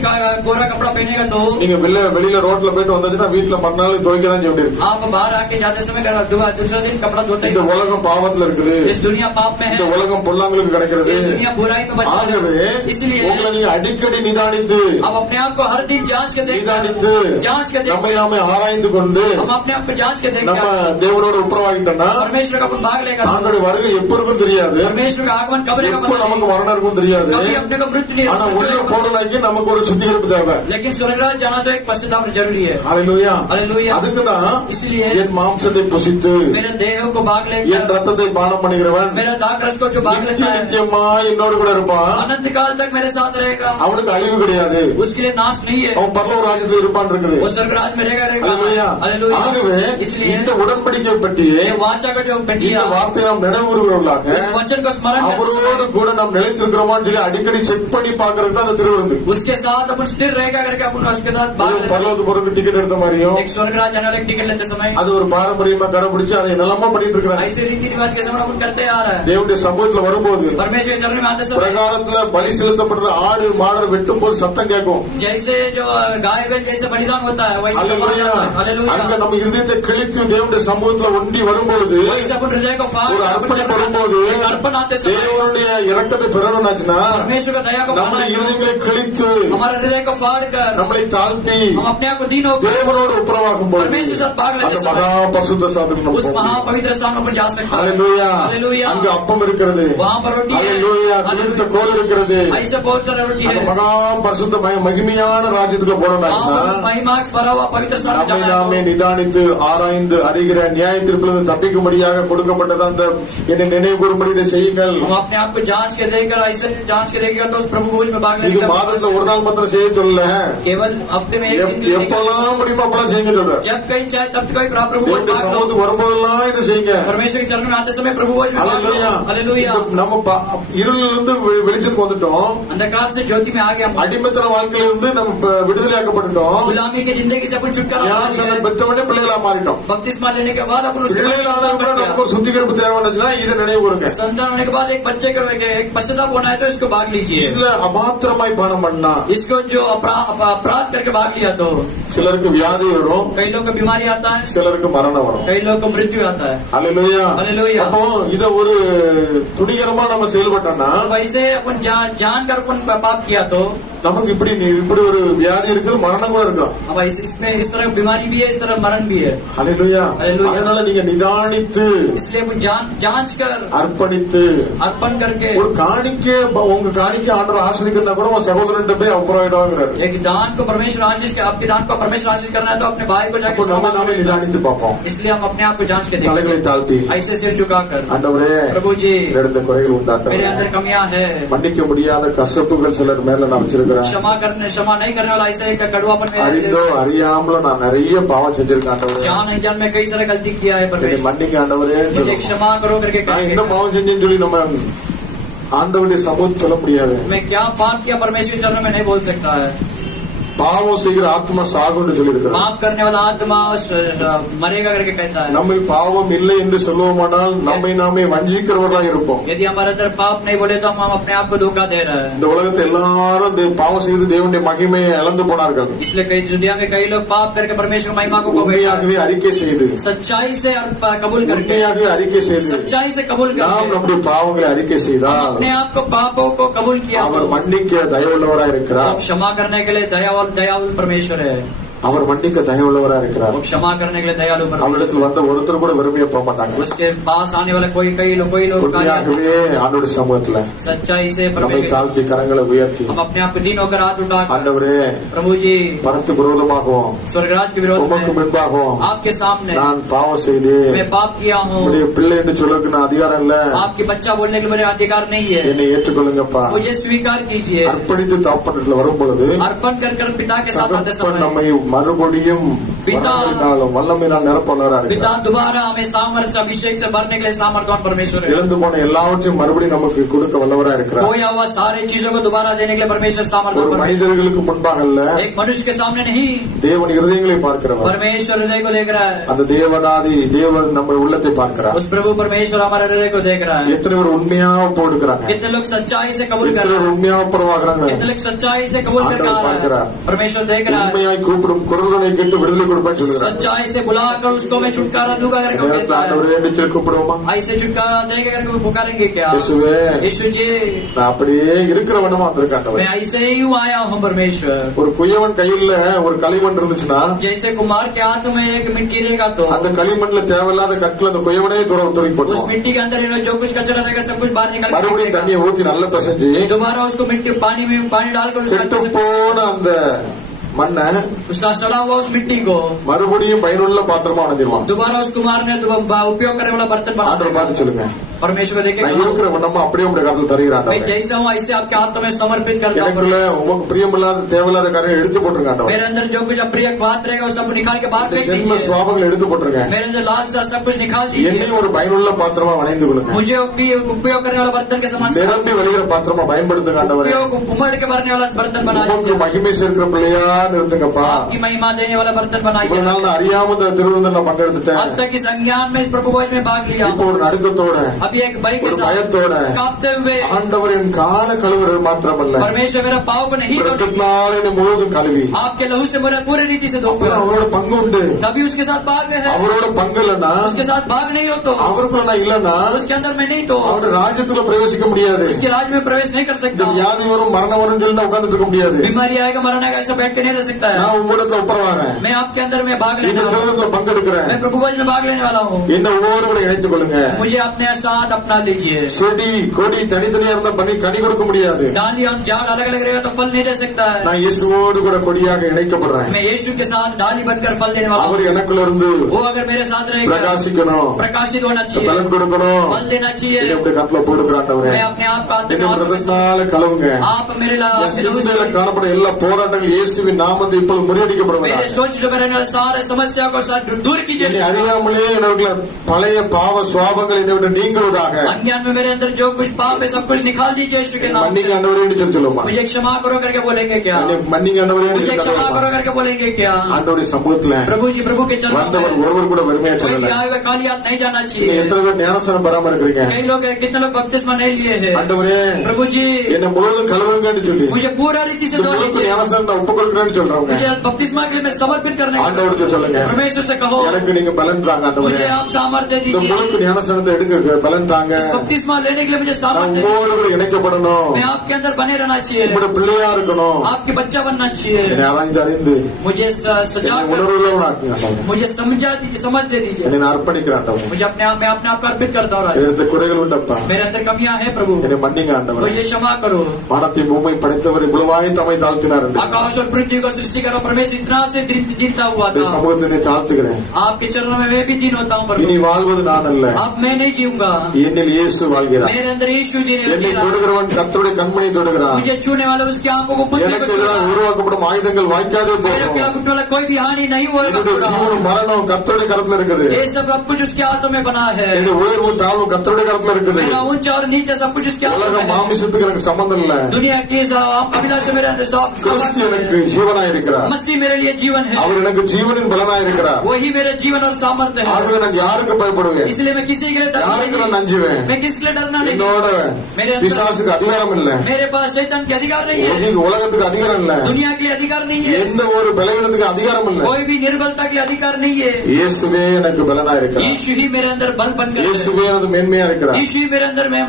गोरा कपड़ा पहनेगा तो நீங்க வெளியில ரோட்ல போயிட்டு வந்தாச்சுன்னா வீட்டுல மறுநாள் துவைக்கதான் செய்ய வேண்டியிருக்கு. आप बाहर आके जाते समय दूसरा दिन कपड़ा धोते. இந்த உலகம் பாவத்துல இருக்குது. इस दुनिया पाप में है. இந்த உலகம் பொல்லாங்களுக்கு கிடைக்கிறது. इस दुनिया बुराई में बचा है. इसलिए உங்களை நீங்க அடிக்கடி நிதானித்து आप अपने आप को हर दिन जांच के देखिए. நிதானித்து जांच के நம்மை देखिए. நாமே ஆராய்ந்து கொண்டு हम अपने आप को जांच के நம்ம देखिए. தேவனோட உப்புரவாகிட்டோம்னா परमेश्वर का अपन भाग लेगा. ஆண்டோட வருகை எப்ப இருக்கும் தெரியாது. परमेश्वर का आगमन कब रहेगा எப்ப நமக்கு மரணம் இருக்கும் தெரியாது. कभी अपने को मृत्यु नहीं. ஆனா உள்ள போறதுக்கு நமக்கு ஒரு சுத்திகரிப்பு தேவை. लेकिन स्वर्गराज जाना तो एक पश्चाताप जरूरी है. हालेलुया. हालेलुया. அதுக்குதான் इसलिए என் மாம்சத்தை புசித்து मेरे देह को भाग என் लेकर ரத்தத்தை பானம் பண்ணுகிறவன் मेरा दागरस को जो भाग लेता है நித்தியமா என்னோடு கூட இருப்பான். अनंत काल तक मेरे साथ रहेगा. அவனுக்கு அழிவு கிடையாது. उसके लिए नाश नहीं है. அவன் பரலோக ராஜ்யத்தில் இருப்பான் இருக்குது. वो स्वर्गराज में रहेगा. हालेलुया. हालेलुया. ஆகவே इसलिए இந்த உடன்படிக்கை பற்றியே ये वाचा का जो இந்த पेटिया வார்த்தையை நாம் நினைவுறுகிறவர்களாக उस वचन को स्मरण करते அவரோடு समय கூட நாம் நிலைத்திருக்கிறோமான்னு சொல்லி அடிக்கடி செக் பண்ணி பாக்குறதுக்கு தான் அந்த திருவிருந்து. उसके साथ अपन स्थिर रहेगा करके अपन उसके साथ भाग लेते हैं. பரலோக பொருளுக்கு டிக்கெட் எடுத்த மாதிரியும் एक स्वर्गराज जाने वाले टिकट लेते समय அது ஒரு பாரம்பரியமா கடைபிடிச்சு அதை என்னெல்லாமோ பண்ணிட்டு இருக்கிறாங்க. ऐसे रीति रिवाज के समय अपन करते आ रहा है. தேவனுடைய சமூகத்துல வரும்போது परमेश्वर के चरण में आते समय பிரகாரத்துல பலி செலுத்தப்படுற ஆடு மாடு வெட்டும் போது சத்தம் கேட்கும். जैसे जो गाय बैल जैसे बलिदान होता है वैसे அல்லேலூயா. அங்க நம்ம இருதயத்தை கிழித்து தேவனுடைய சமூகத்துல ஒண்டி வரும்பொழுது वैसे अपन हृदय को फाड़ ஒரு அர்ப்பணம் வரும்போது अर्पण आते समय தேவனுடைய இரக்கத்தை பெறணும்னாச்சுன்னா परमेश्वर का दया को நம்முடைய இருதயங்களை கிழித்து हमारे हृदय को फाड़ कर நம்மளை தாழ்த்தி हम अपने आप को दीन होकर தேவனோடு உப்புரவாகும் பொழுது परमेश्वर के साथ भाग लेते அந்த समय மகா பரிசுத்த ஸ்தானத்துக்கு நம்ம उस போக முடியும். महापवित्र स्थान में अपन जा सकते हैं. हालेलूया. हालेलूया. அங்க அப்பம் இருக்கிறது. वहाँ पर रोटी है. हालेलूया. துளிர்த்த கோல் இருக்கிறது. ऐसे बहुत सारा रोटी அந்த है. மகா பரிசுத்த மகிமையான ராஜ்யத்துக்குள்ள वहाँ पर उस போறோம்னா महिमा से भरा हुआ पवित्र स्थान में நம்மை जाना நாமே है. நிதானித்து ஆராய்ந்து அறிகிற நியாய தீர்ப்பிலிருந்து தப்பிக்கும்படியாக கொடுக்கப்பட்டது அந்த என்னை நினைவு கூறும்படி இதை செய்யுங்கள். हम अपने आप को जांच के देकर ऐसे जांच के देखेगा तो उस प्रभु भोज में भाग இது लेने का மாதத்துல ஒரு நாள் மாத்திரம் செய்ய சொல்லல. केवल हफ्ते में एक दिन लेकर எப்பெல்லாம் முடியுமோ அப்பெல்லாம் செய்யுங்க சொல்ற. जब कहीं चाहे तब कोई प्रभु भोज தேவனுடைய भाग लो. சமூகத்துக்கு வரும்போதெல்லாம் இதை செய்யுங்க. परमेश्वर के चरण में आते समय प्रभु भोज में भाग लो. हालेलूया. हालेलूया. நம்ம இருளிலிருந்து வெளிச்சத்துக்கு வந்துட்டோம். अंधकार से ज्योति में आ गया. அடிமைத்தன வாழ்க்கையிலிருந்து நம்ம விடுதலையாக்கப்பட்டுட்டோம். गुलामी की जिंदगी से अपन छुटकारा पा लिया ஞானஸ்நானம் है. பெற்றவனே பிள்ளைகளா மாறிட்டோம். बपतिस्मा लेने के बाद अपन उसको பிள்ளைகளான நமக்கு ஒரு சுத்திகரிப்பு தேவைன்னா இதை நினைவு கூறுங்க. संतान होने के बाद एक बच्चे को एक पश्चाताप होना है तो इसको भाग लीजिए. இதுல அமாத்திரமாய் பானம் பண்ணா इसको जो अपराध करके भाग लिया तो சிலருக்கு வியாதி வரும், कई लोग को बीमारी आता है, சிலருக்கு மரணம் வரும். कई लोग को मृत्यु आता है. அல்லேலூயா. हालेलुया. அப்போ இத ஒரு துணிகரமா நம்ம செயல்பட்டோம்னா वैसे अपन जान कर अपन पाप किया तो நமக்கு இப்படி ஒரு வியாதி இருக்குது, மரணம் கூட இருக்கும். अब इसमें इस तरह बीमारी भी है, इस तरह मरण भी है. அல்லேலூயா. அல்லேலூயா. அதனால நீங்க நிதானித்து इसलिए अपन जांच कर அர்ப்பணித்து अर्पण करके ஒரு காணிக்கை உங்க காணிக்கை ஆண்டவர் ஆசிரியர்னா கூட உங்க சகோதரன்ட்ட போய் அப்புறமாயிடுவாங்கிறாரு. एक दान को परमेश्वर आशीष आपके दान को परमेश्वर आशीष करना है तो अपने भाई को जाकर நம்ம நாமே நிதானித்து பார்ப்போம். इसलिए हम अपने आप को जांच के தலைகளை देखें. தாழ்த்தி ऐसे सिर झुकाकर ஆண்டவரே प्रभु जी நடந்த குறைகள் मेरे உண்டாட்ட अंदर कमियां है, மன்னிக்க முடியாத கசப்புகள் சிலர் மேல நான் வச்சிருக்கிறேன். क्षमा नहीं करने वाला ऐसा एक कड़वापन में அறிந்தோ அறியாமலோ நான் நிறைய பாவம் செஞ்சிருக்கேன் ஆண்டவரே. जान अनजान में कई सारे गलती किया है என்னை परमेश्वर, மன்னிக்க ஆண்டவரே. मुझे क्षमा करो करके நான் कहेंगे. என்ன பாவம் செஞ்சேன்னு சொல்லி நம்ம ஆண்டவருடைய சமூகத்தை சொல்ல முடியாது. मैं क्या पाप किया परमेश्वर चरण में नहीं बोल सकता है. பாவம் செய்கிற ஆத்மா சாகுன்னு சொல்லியிருக்கிறார். पाप करने वाला आत्मा मरेगा करके कहता है. நம்மை பாவம் இல்லை என்று சொல்லுவோமானால் நம்மை நாமே வஞ்சிக்கிறவர்களா இருப்போம். यदि हमारे अंदर पाप नहीं बोले तो हम अपने आप को धोखा दे रहे हैं. இந்த உலகத்தை எல்லாரும் பாவம் செய்து தேவனுடைய மகிமையை இழந்து போனார்கள். इसलिए कई दुनिया में कई लोग पाप करके परमेश्वर की महिमा को உண்மையாகவே அறிக்கை செய்து सच्चाई से कबूल करके உண்மையாகவே அறிக்கை செய்து सच्चाई से कबूल நாம் करके நம்முடைய பாவங்களை அறிக்கை செய்தால் अपने आप को पापों को कबूल किया அவர் மன்னிக்க தயவுள்ளவராய் இருக்கிறார். क्षमा करने के लिए दयालु परमेश्वर है. அவர் மன்னிக்க தயவுள்ளவராக இருக்கிறார். वो क्षमा करने के लिए दयालु परमेश्वर. அவரிடத்தில் வந்த ஒருத்தர் கூட வெறுமையா போக மாட்டாங்க. उसके पास आने वाला कई लोग உண்மையாகவே ஆண்டவருடைய சமூகத்துல सच्चाई से நம்மை परमेश्वर தாழ்த்தி கரங்களை உயர்த்தி हम अपने आप को दीन होकर हाथ उठा ஆண்டவரே प्रभु जी பரத்துக்கு விரோதமாகவும் स्वर्गराज के विरोध உமக்கு में முன்பாகவும் आपके सामने நான் பாவம் செய்து मैं पाप किया हूँ. உடைய பிள்ளை என்று சொல்லுக்கு நான் அதிகாரம் இல்ல. आपके बच्चा बोलने के मेरे अधिकार नहीं है. என்னை ஏற்றுக்கொள்ளுங்கப்பா. मुझे स्वीकार कीजिए. அர்ப்பணித்து தாப்பனத்தில் வரும் பொழுது अर्पण कर पिता के साथ आते समय நம்மை மறுபடியும் வல்லமையினால் நிரப்பவராக पिता दोबारा हमें सामर्थ्य अभिषेक से भरने के लिए सामर्थ्यवान परमेश्वर है. இழந்து போன எல்லாவற்றையும் மறுபடியும் நமக்கு கொடுக்க வல்லவராக இருக்கிறார். खोया हुआ सारे चीजों को दोबारा देने के लिए परमेश्वर सामर्थ्यवान परमेश्वर. மனிதர்களுக்கு முன்பாக அல்ல, एक मनुष्य के सामने नहीं, தேவன் இருதயங்களை பார்க்கிறவர். परमेश्वर हृदय को देख रहा है. அந்த தேவனாதி தேவன் நம்ம உள்ளத்தை பார்க்கிறார். उस प्रभु परमेश्वर हमारे हृदय को देख रहा है. எத்தனை பேர் உண்மையாக போடுறாங்க, कितने लोग सच्चाई से कबूल कर எத்தனை रहे பேர் हैं, உண்மையாக புறவாகிறாங்க. कितने लोग सच्चाई से कबूल कर रहा है. परमेश्वर देख रहा है. உண்மையாய் கூப்பிடும் குரல்களை கேட்டு விடுதலை கொடுப்பேன்னு சொல்லுகிறார். सच्चाई से बुलाकर उसको मैं छुटकारा दूंगा करके कहता है. ஆண்டவரே என்று கூப்பிடுவோமா? ऐसे छुटकारा देगा करके पुकारेंगे क्या? இயேசுவே, यीशु जी நான் அப்படியே இருக்கிறவனமா வந்திருக்கேன். मैं ऐसे ही आया हूँ परमेश्वर. ஒரு குயவன் கையில ஒரு களிமண் இருந்துச்சுன்னா, जैसे कुमार के हाथ में एक मिट्टी रहेगा तो அந்த களிமண்ல தேவையில்லாத கற்கள் அந்த குயவனே தூக்கி उस போட்டுருவான். मिट्टी के अंदर जो कुछ कचरा रहेगा सब कुछ बाहर निकाल மறுபடியும் के தண்ணியை ஊத்தி நல்லா பிசைஞ்சு दोबारा उसको मिट्टी पानी डालकर கெட்டு போன அந்த மண்ணை उसका सड़ा हुआ उस मिट्टी को மறுபடியும் பயனுள்ள பாத்திரமா அணைஞ்சிருவான். दोबारा उस कुमार ने उपयोग करने वाला बर्तन बना ஆண்டவர் பார்த்து சொல்லுங்க, परमेश्वर देखे நான் இருக்கிற வண்ணமா அப்படியே உங்களுடைய கருத்தில் தருகிறான். मैं जैसा हूँ ऐसे आपके हाथों में समर्पित करता हूँ. எனக்குள்ள உங்களுக்கு பிரியமில்லாத தேவையில்லாத காரியம் எடுத்து போட்டுருங்க. ஆண்டவர், मेरे अंदर जो कुछ अप्रिय बात रहेगा वो सब निकाल के बाहर फेंक ஜென்ம दीजिए. சுவாபங்களை எடுத்து போட்டுருங்க. मेरे अंदर लालसा सब कुछ निकाल दीजिए. என்னையும் ஒரு பயனுள்ள பாத்திரமா வணைந்து கொள்ளுங்க. मुझे उपयोग करने वाला बर्तन के समान நிரம்பி வழிகிற பாத்திரமா பயன்படுத்துங்க. ஆண்டவரே, उपयोग उमड़ के भरने वाला बर्तन बना உங்களுக்கு दीजिए. மகிமை சேர்க்கிற பிள்ளையா நிறுத்துங்கப்பா. आपकी महिमा देने वाला बर्तन बनाइए. இவ்வளவு நாள் நான் அறியாம இந்த திருவிருந்தில் நான் பங்கெடுத்துட்டேன். अब तक इस अज्ञान में प्रभु भोज में भाग लिया. இப்போ ஒரு நடுக்கத்தோட अभी एक भय के ஒரு साथ பயத்தோட कांपते हुए ஆண்டவர் என் கால கழுவுறது மாத்திரமல்ல, परमेश्वर मेरा पाव को नहीं धोने, ரத்தத்தினால என்னை முழுவதும் கழுவி आपके लहू से मेरा पूरी रीति से धोकर அவரோட பங்கு உண்டு. तभी उसके साथ भाग है. அவரோட பங்கு இல்லைன்னா, उसके साथ भाग नहीं हो तो அவருக்குள்ள நான் இல்லைன்னா उसके अंदर मैं नहीं तो அவருடைய ராஜ்யத்துல பிரவேசிக்க முடியாது. उसके राज में प्रवेश नहीं कर இந்த सकता. வியாதி வரும் மரணம் வரும் சொல்லி நான் உட்கார்ந்துட்டு இருக்க முடியாது. बीमारी आएगा मरना आएगा ऐसा बैठ के नहीं रह सकता है. நான் உங்களிடத்துல ஒப்புரவாங்க, मैं आपके अंदर में भाग लेने இந்த वाला हूँ. திருவிழத்துல பங்கெடுக்கிறேன். मैं प्रभु भोज में भाग लेने वाला हूँ. என்ன ஒவ்வொரு இணைத்துக் கொள்ளுங்க. मुझे अपने साथ अपना लीजिए. செடி கொடி தனித்தனியா இருந்தா பண்ணி கனி கொடுக்க முடியாது. डाली और झाड़ अलग अलग रहेगा तो फल नहीं दे सकता है. நான் இயேசுவோடு கூட கொடியாக இணைக்கப்படுறேன். मैं यीशु के साथ डाली बनकर फल देने वाला அவர் हूँ. எனக்குள்ள இருந்து वो अगर मेरे साथ रहेगा பிரகாசிக்கணும், प्रकाशित होना चाहिए, பலன் கொடுக்கணும். फल देना चाहिए. என்னுடைய கத்துல போடுக்கிறாண்டவரே, मैं अपने आप का என்ன பிரதத்தினால கழுவுங்க. आप मेरे என் சிந்தையில காணப்படும் எல்லா போராட்டங்கள் இயேசுவின் நாமத்தை இப்பொழுது मेरे முறியடிக்கப்படுவதாக. सोच जो मेरे अंदर सारे समस्या को दूर कीजिए. என்னை அறியாமலே என்னுடைய பழைய பாவ சுவாபங்கள் என்னை விட்டு நீங்குவதாக. अज्ञान में मेरे अंदर जो कुछ पाप है सब कुछ निकाल दीजिए यीशु के नाम மன்னிங்க से. ஆண்டவரே என்று சொல்லி சொல்லுமா, मुझे क्षमा करो करके बोलेंगे क्या? என்னை மன்னிங்க ஆண்டவரே என்று मुझे சொல்லி क्षमा करो சொல்லுமா. करके बोलेंगे क्या? ஆண்டவருடைய சமூகத்துல प्रभु जी प्रभु के चरणों வந்தவர் में ஒருவர் கூட வறுமையா कोई சொல்லல. भी आए हुए खाली हाथ नहीं जाना நீங்க चाहिए. எத்தனை பேர் ஞானஸ்நானம் பெறாம இருக்கிறீங்க? कई लोग कितने लोग बपतिस्मा नहीं लिए हैं. ஆண்டவரே, प्रभु जी என்னை முழுவதும் கழுவுங்கன்னு சொல்லி मुझे पूरा रीति से இந்த धो முழுக்க लीजिए. ஞானஸ்நானம் நான் ஒப்பு கொடுக்கிறேன்னு சொல்றவங்க मुझे बपतिस्मा के लिए मैं समर्पित करने ஆண்டவருக்கு சொல்லுங்க, परमेश्वर से कहो எனக்கு நீங்க பலன் தாங்க ஆண்டவரே. मुझे आप सामर्थ्य இந்த दीजिए. முழுக்க ஞானஸ்நானத்தை எடுக்க பலன் தாங்க. बपतिस्मा लेने के लिए मुझे நான் सामर्थ्य दीजिए. உங்களோடு கூட இணைக்கப்படணும். मैं आपके अंदर बने रहना चाहिए. உங்களோட பிள்ளையா இருக்கணும். आपके बच्चा बनना चाहिए. என்னை ஆராய்ந்து அறிந்து मुझे सजा என்னை कर உணர்வுள்ளவனாக்குங்க ஆண்டவரே. मुझे समझ दे दीजिए. என்னை நான் அர்ப்பணிக்கிறேன் ஆண்டவரே. मुझे अपने आप को अर्पित करता हूँ. எனக்கு குறைகள் உண்டப்பா, मेरे अंदर कमियां हैं प्रभु, என்னை மன்னிங்க ஆண்டவரே. मुझे क्षमा करो. வானத்தை பூமி படைத்தவர் இவ்வளவாய் தம்மை தாழ்த்தினார் என்று आकाश और पृथ्वी को सृष्टि करो परमेश्वर इतना से जीता हुआ இந்த था. சமூகத்தினை தாழ்த்துகிறேன். आपके चरणों में मैं भी दिन होता हूँ இனி प्रभु. வாழ்வது நான் அல்ல, अब मैं नहीं जीऊंगा, என்னில் இயேசு வாழ்கிறார். मेरे अंदर यीशु जी ने என்னை जी रहा है। தொடுகிறவன் கர்த்தருடைய கண்மணியை தொடுகிறான். मुझे छूने वाला उसकी आंखों को पुतले எனக்கு को छू எதிராக रहा है। உருவாக்கப்படும் ஆயுதங்கள் வாய்க்காதே मेरे போகும். खिलाफ उठने वाला कोई भी हानि नहीं होगा என்னுடைய छू रहा है। ஜீவனும் மரணம் கர்த்தருடைய கரத்துல இருக்குது. ये सब कुछ उसके हाथों में बना है। என்னுடைய உயர்வு தாழ்வு கர்த்தருடைய கரத்துல இருக்குது. मेरा ऊंचा और नीचा सब कुछ उसके हाथों உலக में है। மாமிசத்துக்கு எனக்கு சம்பந்தம் இல்ல. दुनिया की अभिलाषा मेरे अंदर கிறிஸ்து எனக்கு ஜீவனாய் இருக்கிறார். मसीह मेरे लिए जीवन है। அவர் எனக்கு ஜீவனின் பலனாய் இருக்கிறார். वही मेरे जीवन और सामर्थ्य है। ஆகவே நான் யாருக்கு பயப்படுவேன்? इसलिए मैं किसी के लिए डरना யாருக்கு நான் नहीं। அஞ்சுவேன்? मैं किसके लिए डरना नहीं। என்னோட मेरे अंदर பிசாசுக்கு அதிகாரம் இல்ல. मेरे पास शैतान के अधिकार नहीं है। உலகத்துக்கு அதிகாரம் இல்ல. दुनिया के लिए अधिकार नहीं है। எந்த ஒரு பலவீனத்துக்கு அதிகாரம் இல்ல. कोई भी निर्बलता के लिए अधिकार नहीं है। இயேசுவே எனக்கு பலனாய் இருக்கிறார். यीशु ही मेरे अंदर बल बनकर है। இயேசுவே எனது மேன்மையா இருக்கிறார். यीशु ही मेरे अंदर मैं